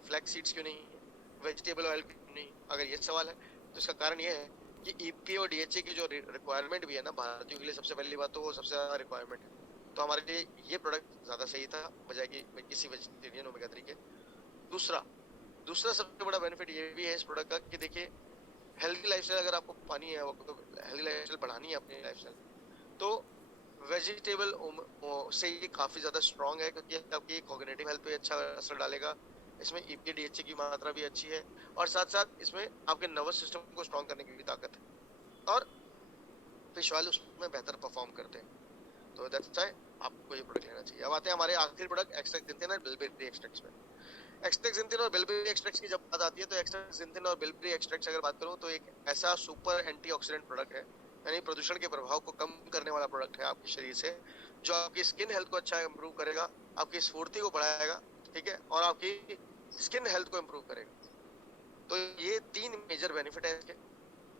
फ्लैक्स सीड्स क्यों नहीं है, वेजिटेबल ऑयल क्यों नहीं? अगर ये सवाल है तो इसका कारण ये है कि ईपी और डीएचए की जो रिक्वायरमेंट भी है ना भारतीयों के लिए, सबसे पहली बात तो वो सबसे ज्यादा रिक्वायरमेंट है, तो हमारे लिए ये प्रोडक्ट ज्यादा सही था बजाय कि किसी वेजिटेरियन ओमेगा 3 के। दूसरा दूसरा सबसे बड़ा बेनिफिट ये भी है इस प्रोडक्ट का कि देखिए, हेल्दी लाइफस्टाइल अगर आपको पानी है, आपको हेल्दी लाइफस्टाइल बढ़ानी है अपनी लाइफस्टाइल, तो वेजिटेबल से ये काफी ज्यादा स्ट्रांग है, क्योंकि आपकी कॉग्निटिव हेल्थ पे अच्छा असर डालेगा। इसमें ईपी डीएचए की मात्रा भी अच्छी है, और साथ साथ इसमें आपके नर्वस सिस्टम को स्ट्रांग करने की भी ताकत है, और फिश ऑयल उसमें बेहतर परफॉर्म करते हैं। तो दैट्स व्हाई आपको ये प्रोडक्ट लेना चाहिए। अब आते हैं हमारे आखिरी प्रोडक्ट एक्सट्रैक्ट और बिलबेरी एक्सट्रैक्ट्स में। एक्सटेक्सिंथिन और बिलबेरी एक्सट्रैक्ट्स की जब बात आती है, तो एक्सटेक्सिंथिन और बिलबेरी एक्सट्रैक्ट्स अगर बात करूं तो एक ऐसा सुपर एंटीऑक्सीडेंट प्रोडक्ट है, यानी प्रदूषण के प्रभाव को कम करने वाला प्रोडक्ट है आपके शरीर से, जो आपकी स्किन हेल्थ को अच्छा इंप्रूव करेगा, आपकी स्फूर्ति को बढ़ाएगा, ठीक है, और आपकी स्किन हेल्थ को इंप्रूव करेगा। तो ये 3 मेजर बेनिफिट है इसके।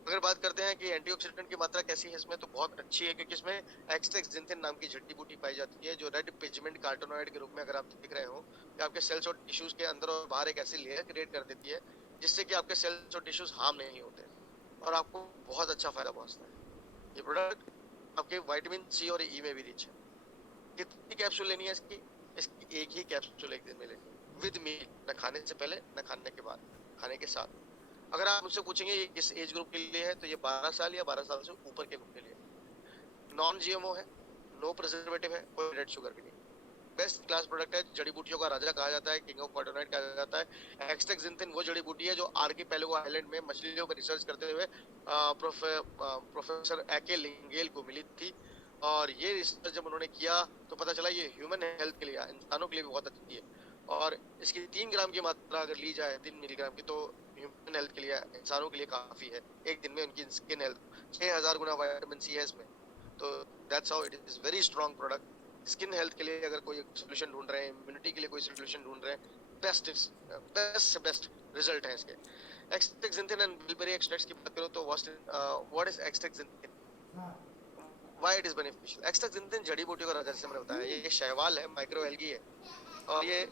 अगर बात करते हैं कि एंटीऑक्सीडेंट की मात्रा कैसी है इसमें, तो बहुत अच्छी है, क्योंकि इसमें एक्सटेक्सिंथिन नाम की जड़ी बूटी पाई जाती है, जो रेड पिगमेंट कार्टेनॉइड के रूप में अगर आप देख रहे हो, कि आपके सेल्स और टिश्यूज के अंदर और बाहर एक ऐसी लेयर क्रिएट कर देती है जिससे कि आपके सेल्स और टिश्यूज हार्म नहीं होते, और आपको बहुत अच्छा फायदा पहुंचता है। ये प्रोडक्ट आपके विटामिन सी और ई में भी रिच है। कितनी कैप्सूल लेनी है इसकी? इसकी एक ही कैप्सूल एक दिन में लेनी है विद मील, न खाने से पहले न खाने के बाद, खाने के साथ। अगर आप मुझसे पूछेंगे ये किस एज ग्रुप के लिए है, तो ये 12 साल या 12 साल से ऊपर के ग्रुप के लिए। नॉन जीएमओ है, नो प्रिजर्वेटिव है, कोई रेड शुगर भी नहीं, बेस्ट क्लास प्रोडक्ट है, जड़ी बूटियों का राजा कहा जाता है, किंग ऑफ कार्बोनाइट कहा जाता है। एक्सटेक्सिंथिन वो जड़ी बूटी है जो आर्किपेलागो आइलैंड में मछलियों पर रिसर्च करते हुए प्रोफेसर एके लिंगेल को मिली थी, और ये रिसर्च जब उन्होंने किया तो पता चला ये ह्यूमन हेल्थ के लिए, इंसानों के लिए भी बहुत अच्छी है, और इसकी 3 ग्राम की मात्रा अगर ली जाए, 3 मिलीग्राम की, तो ह्यूमन हेल्थ के लिए, इंसानों के लिए काफी है। एक दिन में उनकी स्किन हेल्थ 6000 गुना विटामिन सी है इसमें, तो that's how it is very strong product. Skin health के लिए अगर कोई सोल्यूशन ढूंढ रहे हैं, इम्यूनिटी के लिए कोई सोल्यूशन ढूंढ रहे हैं, बेस्ट बेस्ट से बेस्ट रिजल्ट है इसके। एक्सटेक्सिंथिन एंड बिलबेरी एक्सट्रैक्ट्स की बात करूं तो what is astaxanthin, why it is beneficial? Astaxanthin जड़ी बूटी का राजा, जैसे मैंने बताया, ये शैवाल है, माइक्रोएल्गी है, और ये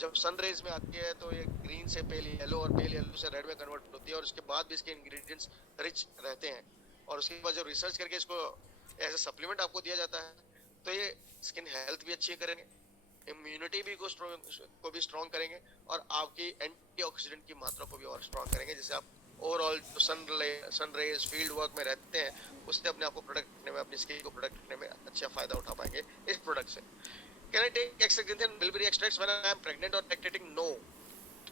जब सन रेज में आती है तो ये ग्रीन से पेल येलो और पेल येलो से रेड में कन्वर्ट होती है, और उसके बाद भी इसके इंग्रेडिएंट्स रिच रहते हैं, और उसके बाद जब रिसर्च करके इसको एज ए सप्लीमेंट आपको दिया जाता है, तो ये स्किन हेल्थ भी अच्छी करेंगे, इम्यूनिटी भी को भी स्ट्रॉन्ग करेंगे, और आपकी एंटीऑक्सीडेंट की मात्रा को भी और स्ट्रॉन्ग करेंगे, जिससे आप ओवरऑल जो सन रेज फील्ड वर्क में रहते हैं, उससे अपने आप को प्रोटेक्ट करने में, अपनी स्किन को प्रोटेक्ट करने में अच्छा फायदा उठा पाएंगे इस प्रोडक्ट से। Can I take Hexaxanthin bilberry extracts when I am pregnant or lactating? No.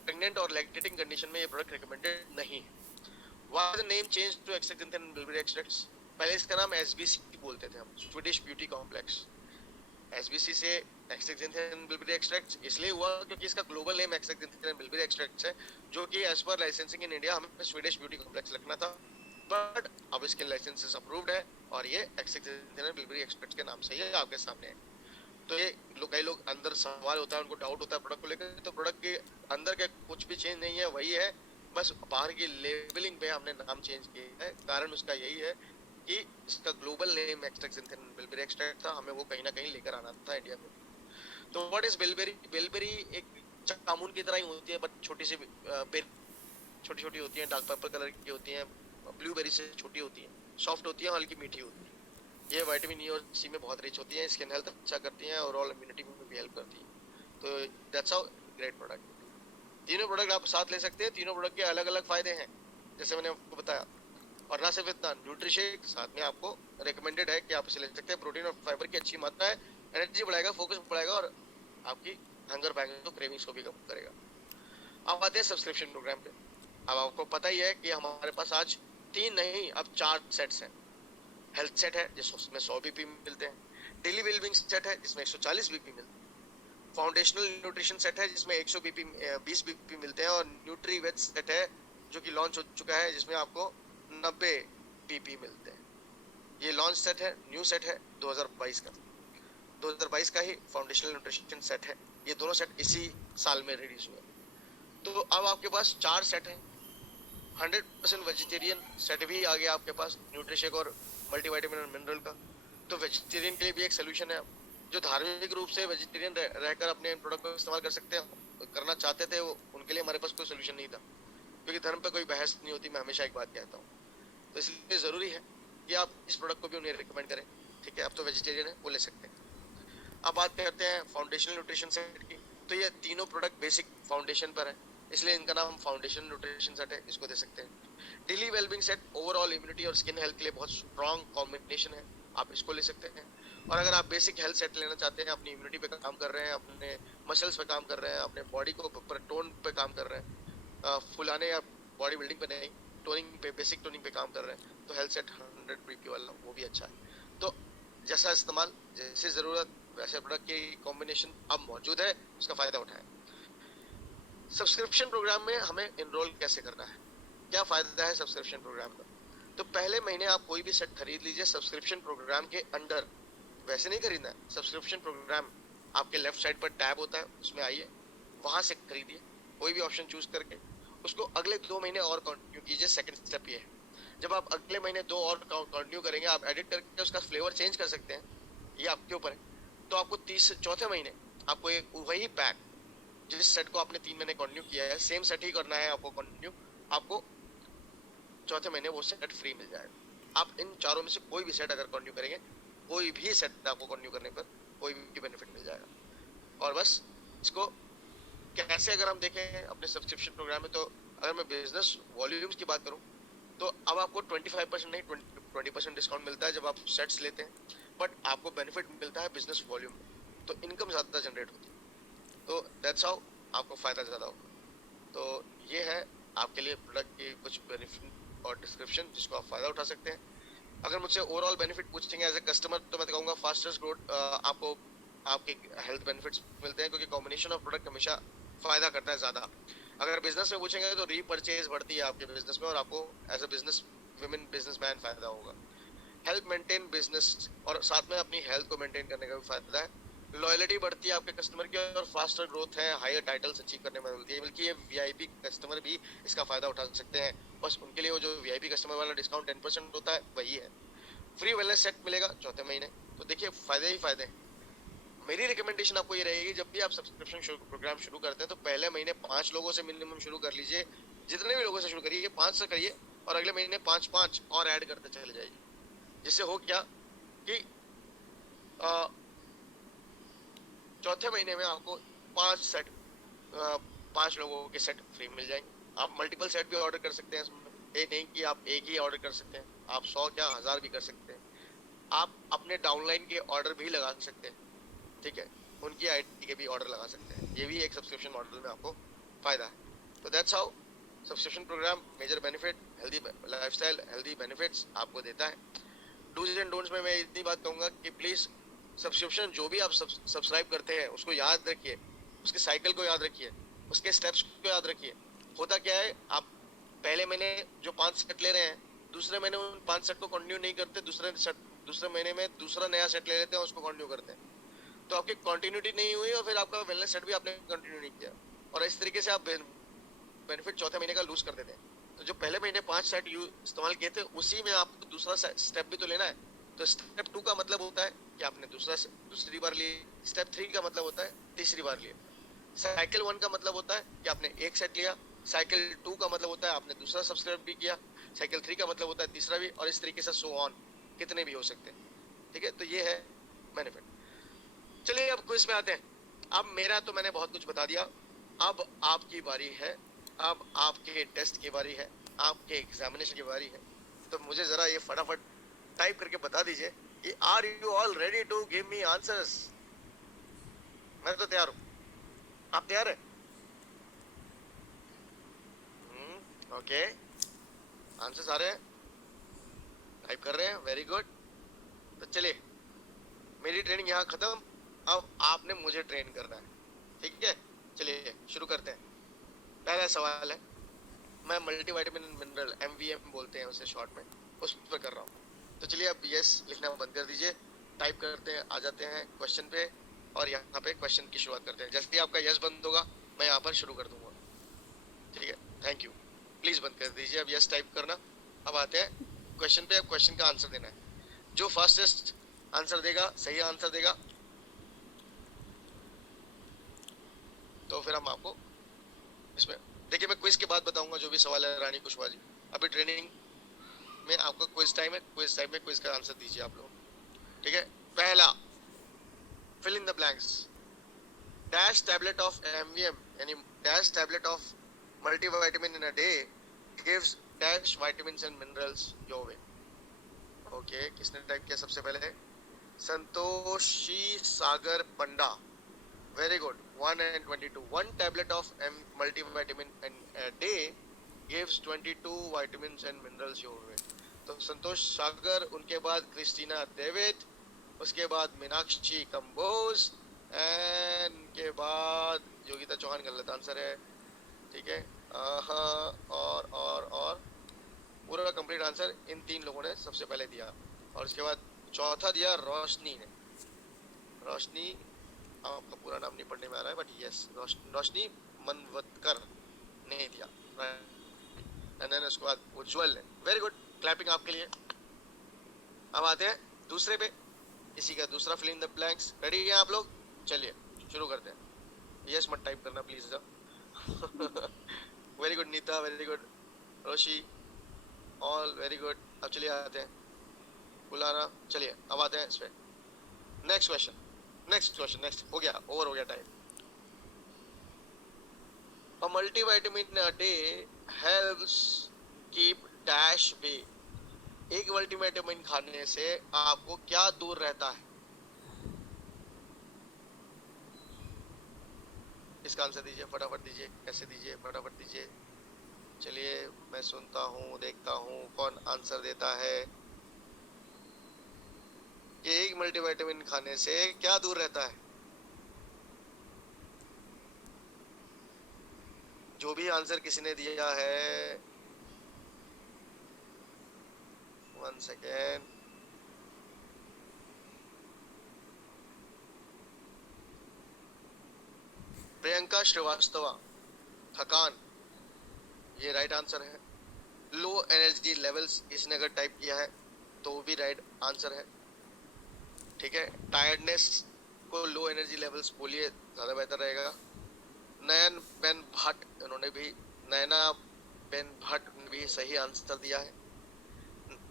Pregnant और lactating condition में ये product recommended नहीं है. Why the name changed to Hexaxanthin bilberry extracts? पहले इसका नाम SBC बोलते थे हम, Swedish Beauty Complex. SBC से Hexaxanthin bilberry extracts इसलिए हुआ क्योंकि इसका global name Hexaxanthin bilberry extracts है, जो कि as per licensing in India हमें Swedish Beauty Complex रखना था. But अब इसके licenses approved है और ये Hexaxanthin bilberry extracts के नाम से ही आपके सामने है. तो ये कई लोग अंदर सवाल होता है, उनको डाउट होता है प्रोडक्ट को लेकर, तो प्रोडक्ट के अंदर के कुछ भी चेंज नहीं है, वही है, बस बाहर की लेबलिंग पे हमने नाम चेंज किया है. कारण उसका यही है कि इसका global name Hexaxanthin bilberry extract था, हमें वो कहीं ना कहीं लेकर आना था इंडिया में. तो व्हाट इज बिलबेरी? बिलबेरी एक जामुन की तरह ही होती है, बट छोटी सी छोटी छोटी होती है, डार्क पर्पल कलर की होती है, ब्लूबेरी से छोटी होती है, सॉफ्ट होती है, हल्की मीठी होती है. ये विटामिन ई और सी में बहुत रिच होती है, स्किन हेल्थ अच्छा करती हैं, ओवरऑल इम्यूनिटी में भी हेल्प करती है. तो दैट्स हाउ ग्रेट प्रोडक्ट. तीनों प्रोडक्ट आप साथ ले सकते हैं, तीनों प्रोडक्ट के अलग अलग फायदे हैं जैसे मैंने आपको बताया. और ना सिर्फ इतना, न्यूट्रीशेक साथ में आपको रिकमेंडेड है कि आप इसे ले सकते हैं. प्रोटीन और फाइबर की अच्छी मात्रा है, एनर्जी बढ़ाएगा, फोकस बढ़ाएगा और आपकी हंगर बैंग तो क्रेविंग्स को भी कम करेगा. अब आते हैं सब्सक्रिप्शन प्रोग्राम पे. अब आपको पता ही है कि हमारे पास आज 3 नहीं अब 4 सेट्स हैं. हेल्थ सेट है जिसमें 100 बीपी मिलते हैं, डेली वेलबींग सेट है जिसमें 140 बीपी मिलते हैं, फाउंडेशनल न्यूट्रिशन सेट है जिसमें 100 बीपी 20 बीपी मिलते हैं, और न्यूट्री वेज सेट है जो कि लॉन्च हो चुका है जिसमें आपको 90 बीपी मिलते हैं. ये लॉन्च सेट है, न्यू सेट है 2022 का. 2022 का ही फाउंडेशनल न्यूट्रिशन सेट है. ये दोनों सेट इसी साल में रिलीज हुए. तो अब आपके पास 4 सेट है. 100% वेजिटेरियन सेट भी आ गया आपके पास, न्यूट्रीशेक और मल्टीविटामिन और मिनरल का. तो वेजिटेरियन के लिए भी एक सोल्यूशन है. जो धार्मिक रूप से वेजिटेरियन रहकर अपने प्रोडक्ट को इस्तेमाल कर सकते हैं, करना चाहते थे, वो उनके लिए हमारे पास कोई सोल्यूशन नहीं था, क्योंकि धर्म पे कोई बहस नहीं होती. मैं हमेशा एक बात कहता हूँ, तो इसलिए जरूरी है कि आप इस प्रोडक्ट को भी उन्हें रिकमेंड करें. ठीक है, अब तो वेजिटेरियन है, वो ले सकते हैं. अब बात करते हैं फाउंडेशनल न्यूट्रिशन सेट की. तो ये तीनों प्रोडक्ट बेसिक फाउंडेशन पर है, इसलिए इनका नाम फाउंडेशन न्यूट्रिशन सेट है, इसको दे सकते हैं. Daily wellbeing set overall immunity और स्किन हेल्थ के लिए बहुत स्ट्रॉन्ग कॉम्बिनेशन है, आप इसको ले सकते हैं. और अगर आप बेसिक हेल्थ सेट लेना चाहते हैं, अपनी इम्यूनिटी पे काम कर रहे हैं, अपने मसल्स पे काम कर रहे हैं, अपने बॉडी को टोन पे काम कर रहे हैं, फुलाने या बॉडी बिल्डिंग पे नहीं, टोनिंग पे, बेसिक टोनिंग पे काम कर रहे हैं, तो हेल्थ सेट 100 बीपी वाला वो भी अच्छा है. तो जैसा इस्तेमाल, जैसी जरूरत, वैसे प्रोडक्ट की कॉम्बिनेशन अब मौजूद है, उसका फायदा उठाएं. सब्सक्रिप्शन प्रोग्राम में हमें इनरोल कैसे करना है, क्या फायदा है सब्सक्रिप्शन प्रोग्राम का? तो पहले महीने आप कोई भी सेट खरीद लीजिए सब्सक्रिप्शन प्रोग्राम के अंडर. वैसे नहीं खरीदना है. सब्सक्रिप्शन प्रोग्राम आपके लेफ्ट साइड पर टैब होता है, उसमें आइए, वहां से खरीदिए कोई भी ऑप्शन चूज करके. उसको अगले 2 महीने और कंटिन्यू कीजिए. सेकंड स्टेप ये है, जब आप अगले महीने 2 और कंटिन्यू करेंगे, आप एडिट करके उसका फ्लेवर चेंज कर सकते हैं, ये आपके ऊपर है. तो आपको चौथे महीने आपको एक वही पैक, जिस सेट को आपने 3 महीने कंटिन्यू किया है, सेम सेट ही करना है आपको कंटिन्यू, आपको चौथे महीने वो सेट फ्री मिल जाएगा. आप इन चारों में से कोई भी सेट अगर कंटिन्यू करेंगे, कोई भी सेट आपको कंटिन्यू करने पर कोई भी बेनिफिट मिल जाएगा. और बस इसको कैसे अगर हम देखें अपने सब्सक्रिप्शन प्रोग्राम में, तो अगर मैं बिजनेस वॉल्यूम्स की बात करूं, तो अब आपको 25% नहीं 20% डिस्काउंट मिलता है जब आप सेट्स लेते हैं, बट आपको बेनिफिट मिलता है बिजनेस वॉल्यूम में, तो इनकम ज्यादा जनरेट होती है. तो दैट्स हाउ आपको फायदा ज्यादा होगा. तो ये है आपके लिए प्रोडक्ट की कुछ बेनिफिट और डिस्क्रिप्शन जिसको आप फायदा उठा सकते हैं. अगर मुझसे ओवरऑल बेनिफिट पूछेंगे एज ए कस्टमर, तो मैं तो कहूँगा फास्टेस्ट ग्रोथ आपको आपके हेल्थ बेनिफिट्स मिलते हैं, क्योंकि कॉम्बिनेशन ऑफ प्रोडक्ट हमेशा फायदा करता है ज्यादा. अगर बिजनेस में पूछेंगे तो रीपर्चेज बढ़ती है आपके बिजनेस में, और आपको as a business women businessman फायदा होगा. हेल्थ मेंटेन बिजनेस, और साथ में अपनी हेल्थ को मेंटेन करने का भी फायदा है. लॉयलिटी बढ़ती है आपके कस्टमर की, और फास्टर ग्रोथ है, हायर टाइटल्स अचीव करने में मिलती है. बल्कि ये वीआईपी कस्टमर भी इसका फायदा उठा सकते हैं. बस उनके लिए वो जो वीआईपी कस्टमर वाला डिस्काउंट 10% होता है, वही है. फ्री वेलनेस सेट मिलेगा चौथे महीने. तो देखिए फायदे ही फायदे हैं. मेरी रिकमेंडेशन आपको ये रहेगी, जब भी आप सब्सक्रिप्शन प्रोग्राम शुरू करते हैं, तो पहले महीने 5 लोगों से मिनिमम शुरू कर लीजिए. जितने भी लोगों से शुरू करिए, 5 से करिए, और अगले महीने 5 और ऐड करते चले जाइए. जिससे हो क्या कि चौथे महीने में आपको 5 सेट, 5 लोगों के सेट फ्री मिल जाएंगे. आप मल्टीपल सेट भी ऑर्डर कर सकते हैं इसमें. ये नहीं कि आप एक ही ऑर्डर कर सकते हैं, आप 100 क्या 1000 भी कर सकते हैं. आप अपने डाउनलाइन के ऑर्डर भी लगा सकते हैं. ठीक है, उनकी आईडी के भी ऑर्डर लगा सकते हैं। ये भी एक सब्सक्रिप्शन मॉडल में आपको फायदा है। तो that's how subscription program major benefit, healthy lifestyle, healthy benefits आपको देता है। डूज एंड डोंट्स में मैं इतनी बात कहूंगा कि प्लीज सब्सक्रिप्शन जो भी आप सब्सक्राइब करते हैं उसको याद रखिए, उसके साइकिल को याद रखिए, उसके स्टेप्स को याद रखिए। होता क्या है, आप पहले महीने जो 5 सेट ले रहे हैं, दूसरे महीने उन 5 सेट को कंटिन्यू नहीं करते, दूसरे महीने में दूसरा नया सेट ले लेते हैं, उसको कंटिन्यू करते हैं। तो आपकी कंटिन्यूटी नहीं हुई और फिर आपका वेलनेस सेट भी आपने कंटिन्यू नहीं किया, और इस तरीके से आप बेनिफिट चौथे महीने का लूज कर देते हैं। तो जो पहले महीने 5 सेट इस्तेमाल किए थे, उसी में आपको दूसरा स्टेप भी तो लेना है। तो स्टेप 2 का मतलब होता है कि आपने दूसरी बार लिए। स्टेप 3 का मतलब होता है तीसरी बार लिए। साइकिल 1 का मतलब होता है कि आपने एक सेट लिया। साइकिल 2 का मतलब होता है आपने दूसरा सब्सक्राइब भी किया। साइकिल 3 का मतलब होता है तीसरा भी, और इस तरीके से सो ऑन, कितने भी हो सकते हैं। ठीक है, तो ये है बेनिफिट। चलिए अब क्विज में आते हैं। अब मेरा तो मैंने बहुत कुछ बता दिया, अब आपकी बारी है। अब आपके टेस्ट की बारी है, आपके एग्जामिनेशन की बारी है। तो मुझे जरा ये फटाफट टाइप करके बता दीजिए कि are you all ready to give me answers. मैं तो तैयार हूँ, आप तैयार है? ओके, आंसर्स आ रहे हैं, टाइप कर रहे हैं, वेरी गुड। तो चलिए, मेरी ट्रेनिंग यहाँ खत्म, अब आपने मुझे ट्रेन करना है। ठीक है, चलिए शुरू करते हैं। पहला सवाल है, मैं मल्टीविटामिन मिनरल एमवीएम बोलते हैं उसे शॉर्ट में, उस पर कर रहा हूँ। तो चलिए अब यस लिखना बंद कर दीजिए, टाइप करते हैं, आ जाते हैं क्वेश्चन पे, और यहाँ पे क्वेश्चन की शुरुआत करते हैं। जैसे ही आपका यस बंद होगा मैं यहाँ पर शुरू कर दूंगा। ठीक है, थैंक यू। प्लीज बंद कर दीजिए अब यस टाइप करना। अब आते हैं क्वेश्चन पे। अब क्वेश्चन का आंसर देना है। जो फास्टेस्ट आंसर देगा, सही आंसर देगा, तो फिर हम आपको इसमें, देखिए मैं क्विज के बाद बताऊंगा जो भी सवाल है रानी कुशवाहा जी। अभी ट्रेनिंग में आपका क्विज टाइम है, क्विज टाइम में क्विज का आंसर दीजिए आप लोग। ठीक है, पहला, fill in the blanks. Dash tablet of MVM यानी dash tablet of multivitamin in a day gives dash vitamins and minerals your way. Okay, किसने टाइप किया सबसे पहले? संतोषी सागर पंडा, very good, 1 and 22. One tablet of multivitamin a day gives 22 vitamins and minerals your way. तो संतोष सागर, उनके बाद Christina David, उसके बाद Meenakshi Kamboj, and के बाद योगिता चौहान गलत आंसर है। ठीक है, और पूरा कंप्लीट आंसर इन 3 लोगों ने सबसे पहले दिया, और उसके बाद चौथा दिया रोशनी ने। रोशनी, आपका पूरा नाम नहीं पढ़ने में आ रहा है, बट यस, रोशनी मनवतकर ने दिया, एंड देन उसके बाद उज्जवल ने। वेरी गुड, क्लैपिंग आपके लिए। अब आते हैं दूसरे पे, इसी का दूसरा fill in the blanks. Ready हैं आप लोग? चलिए शुरू करते हैं। यस मत टाइप करना please. Very good Nita, very good Roshi, all very good. अब चलिए आते हैं बुलाना। चलिए अब आते हैं इस पे। नेक्स्ट क्वेश्चन, नेक्स्ट हो गया, ओवर हो गया time. A multivitamin a day helps keep dash way। एक मल्टीविटामिन खाने से आपको क्या दूर रहता है? इसका आंसर दीजिए, फटाफट दीजिए, कैसे दीजिए, फटाफट दीजिए। चलिए मैं सुनता हूँ, देखता हूँ कौन आंसर देता है कि एक मल्टीविटामिन खाने से क्या दूर रहता है। जो भी आंसर किसी ने दिया है, 1 सेकेंड। प्रियंका श्रीवास्तवा, थकान, ये राइट आंसर है। लो एनर्जी लेवल्स, इसने अगर टाइप किया है तो भी राइट आंसर है। ठीक है, टायर्डनेस को लो एनर्जी लेवल्स बोलिए, ज्यादा बेहतर रहेगा। नयन बेन भट्ट, उन्होंने भी, नयना बेन भट्ट ने भी सही आंसर दिया है।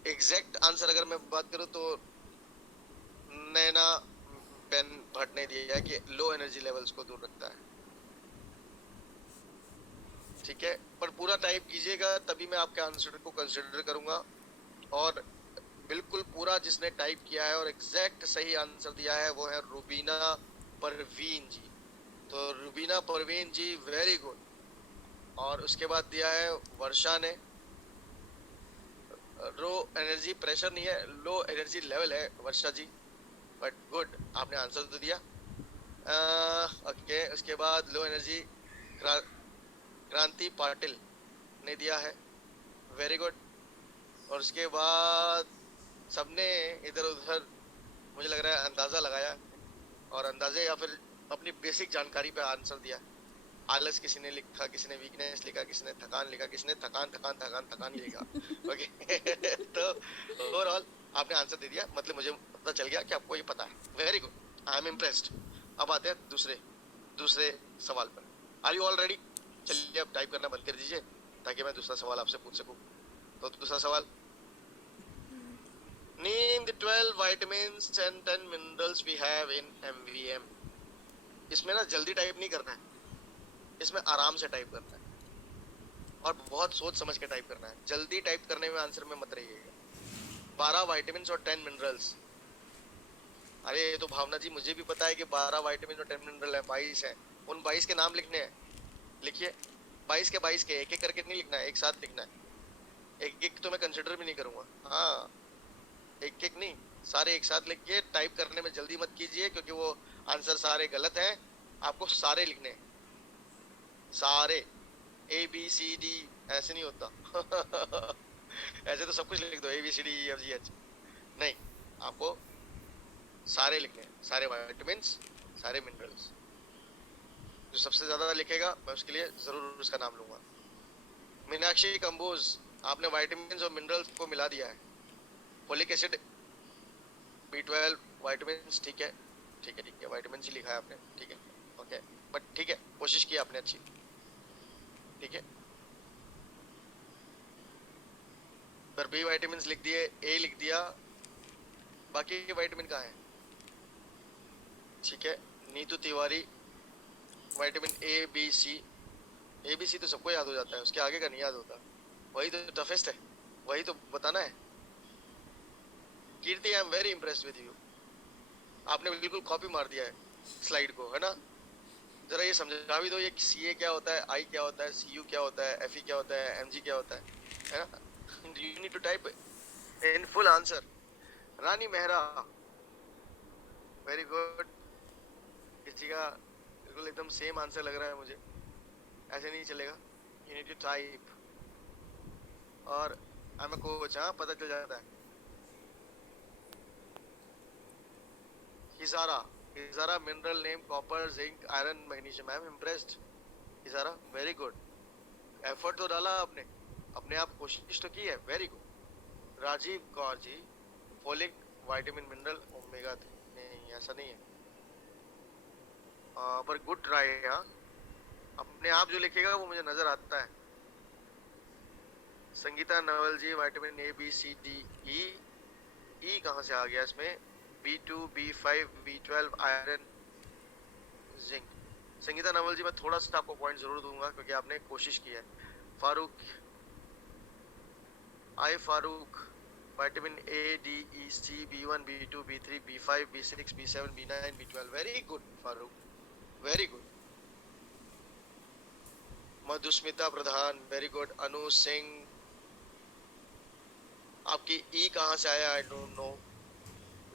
एग्जैक्ट आंसर अगर मैं बात करूं तो नैना बेन भट्ट ने दिया है कि लो एनर्जी लेवल्स को दूर रखता है। ठीक है, पर पूरा टाइप कीजिएगा तभी मैं आपके आंसर को कंसिडर करूंगा। और बिल्कुल पूरा जिसने टाइप किया है और एग्जैक्ट सही आंसर दिया है वो है रुबीना परवीन जी, तो रुबीना परवीन जी वेरी गुड। और उसके बाद दिया है वर्षा ने, लो एनर्जी प्रेशर नहीं है, लो एनर्जी लेवल है वर्षा जी, बट गुड, आपने आंसर तो दिया। ओके, उसके बाद लो एनर्जी क्रांति पाटिल ने दिया है, वेरी गुड। और उसके बाद सबने इधर उधर मुझे लग रहा है अंदाजा लगाया, और अंदाजे या फिर अपनी बेसिक जानकारी पे आंसर दिया। आलस किसी ने लिखा, किसी ने वीकनेस लिखा, किसी ने थकान लिखा, किसी ने थकान थकान थकान थकान ही लिखा। ओके तो ओवरऑल आपने आंसर दे दिया, मतलब मुझे पता चल गया कि आपको ये पता है, very good, I am impressed. अब आते हैं दूसरे दूसरे सवाल पर। Are you all ready? चलिए अब टाइप करना बंद कर दीजिए ताकि मैं दूसरा सवाल आपसे पूछ सकूं। तो दूसरा सवाल, name the 12 vitamins and 10 minerals we have in MVM। इसमें ना जल्दी टाइप नहीं करना है, इसमें आराम से टाइप करना है और बहुत सोच समझ के टाइप करना है। जल्दी टाइप करने में आंसर में मत रहिएगा। 12 vitamins और 10 minerals, अरे ये तो भावना जी मुझे भी पता है कि 12 vitamins और 10 मिनरल है, 22 है। उन 22 के नाम लिखने हैं, लिखिए। 22 के एक एक करके नहीं लिखना है, एक साथ लिखना है। एक एक तो मैं कंसिडर भी नहीं करूंगा, हाँ, एक एक नहीं, सारे एक साथ लिखिए। टाइप करने में जल्दी मत कीजिए क्योंकि वो आंसर सारे गलत हैं। आपको सारे लिखने हैं, सारे, ABCD, ऐसे नहीं होता ऐसे तो सब कुछ लिख दो, ABCDEFGH, नहीं, आपको सारे लिखने हैं, सारे विटामिन्स, सारे मिनरल्स। जो सबसे ज्यादा लिखेगा मैं उसके लिए जरूर उसका नाम लूंगा। मीनाक्षी कंबोज, आपने विटामिन्स और मिनरल्स को मिला दिया है। फोलिक एसिड, B12, विटामिन्स, ठीक है ठीक है ठीक है, विटामिन्स ही लिखा है आपने, ठीक है, ओके, बट ठीक है, कोशिश की आपने अच्छी, ठीक है। पर बी विटामिन्स लिख दिए, ए लिख दिया, बाकी विटामिन कहाँ है? ठीक है, Neetu Tiwari, vitamin A B C तो सबको याद हो जाता है, उसके आगे का नहीं याद होता, वही तो टफेस्ट है, वही तो बताना है। Kirti, I am very impressed with you, आपने बिल्कुल कॉपी मार दिया है स्लाइड को, है ना। जरा ये समझा भी दो, ये CA क्या होता है, I क्या होता है, CU क्या होता है, FE क्या होता है, MG क्या होता है ना। You need to type in full answer. Rani Mehra, very good. किसी का बिल्कुल एकदम सेम आंसर लग रहा है मुझे, ऐसे नहीं चलेगा, यू नीड टू टाइप। और आई एम अ कोच, हाँ पता चल जाता है। Hijara, Hijara mineral name copper zinc iron magnesium, I am impressed. Hijara very good, effort तो डाला आपने, अपने आप कोशिश तो की है, very good. Rajiv Kaur ji, folic, vitamin, mineral, omega 3, नहीं ऐसा नहीं है, पर गुड ट्राई है, हाँ, अपने आप जो लिखेगा वो मुझे नजर आता है। Sangeeta Naval ji, vitamin A B C D E, E कहाँ से आ गया इसमें? B2 B5 B12 iron zinc. Sangeeta Naval ji मैं थोड़ा सा आपको पॉइंट जरूर दूंगा क्योंकि आपने कोशिश की है। Farooq, Farooq, vitamin A D E C B1 B2 B3 B5 B6 B7 B9 B12, very good Farooq, very good. Madhusmita Pradhan, very good. Anu Singh, आपकी ई कहाँ से आया, I don't know.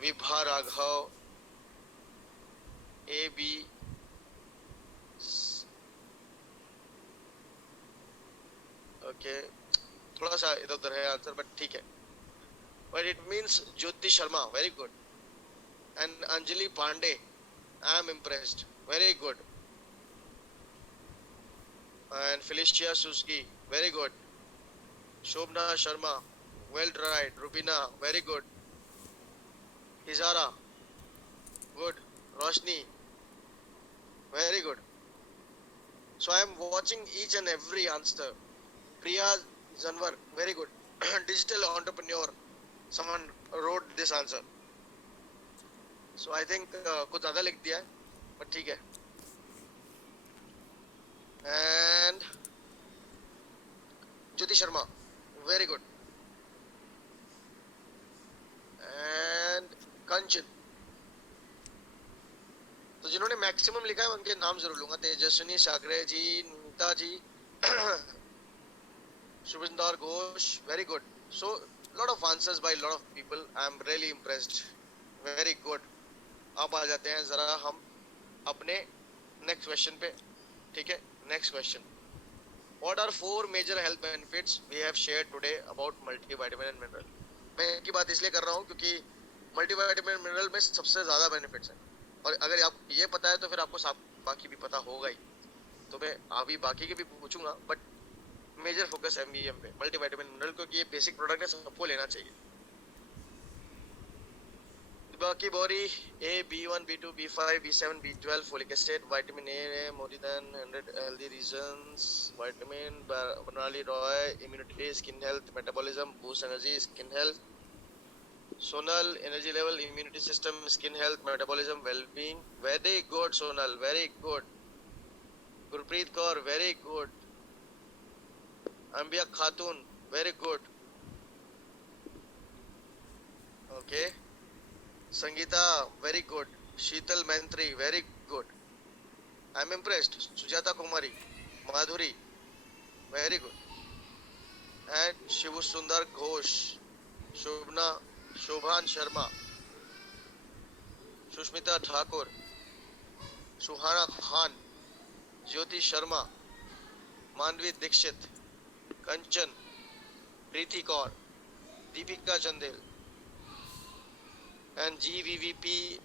Vibha Raghav, AB, okay, थोड़ा सा इधर उधर है आंसर बट ठीक है, but it means Jyoti Sharma, very good. And Anjali Pandey, I am impressed, very good. And Felicia Suski, very good. Shobhana Sharma, well tried. Rubina, very good. Hijara, good. Roshni, very good. So I am watching each and every answer. Priya Janwar, very good. Digital entrepreneur, someone wrote this answer, so I think कुछ ज्यादा लिख दिया है but ठीक है। And Jyoti Sharma, very good. And Kanchan, तो जिन्होंने जिन्होंने मैक्सिमम लिखा है उनके नाम जरूर लूंगा। Tejaswini Sagare ji, Neeta ji, Shubhinder Ghosh, very good. So lot of answers by lot of people, I am really impressed, very good. अब आ जाते हैं जरा हम अपने नेक्स्ट क्वेश्चन पे, ठीक है। Next question, what are 4 major health benefits we have shared today about multivitamin and mineral. मैं इनकी बात इसलिए कर रहा हूँ क्योंकि मल्टीविटामिन मिनरल में सबसे ज्यादा बेनिफिट्स हैं, और अगर आपको ये पता है तो फिर आपको बाकी भी पता होगा ही। तो मैं अभी बाकी के भी पूछूंगा, बट मेजर फोकस है एमवीएम पे, मल्टीविटामिन मिनरल, क्योंकि ये बेसिक प्रोडक्ट है, सबको लेना चाहिए। बाकी body A, B1, B2, B5, B7, B12, folic acid, vitamin A, more than 100 healthy reasons, vitamin, Banali Roy, immunity, skin health, metabolism, boost energy, skin health, Sonal, energy level, immunity system, skin health, metabolism, well-being. Very good, Sonal, very good. Gurpreet Kaur, very good. Ambia Khatun, very good. Okay. Sangeeta, very good. Sheetal Mantri, very good. I'm impressed. Sujata Kumari, Madhuri, very good. And Shivu Sundar Ghosh, Shobna, Shobhan Sharma, Sushmita Thakur, Suhana Khan, Jyoti Sharma, Manvi Dixit, Kanchan, Preeti Kaur, Deepika Chandel, and GVVP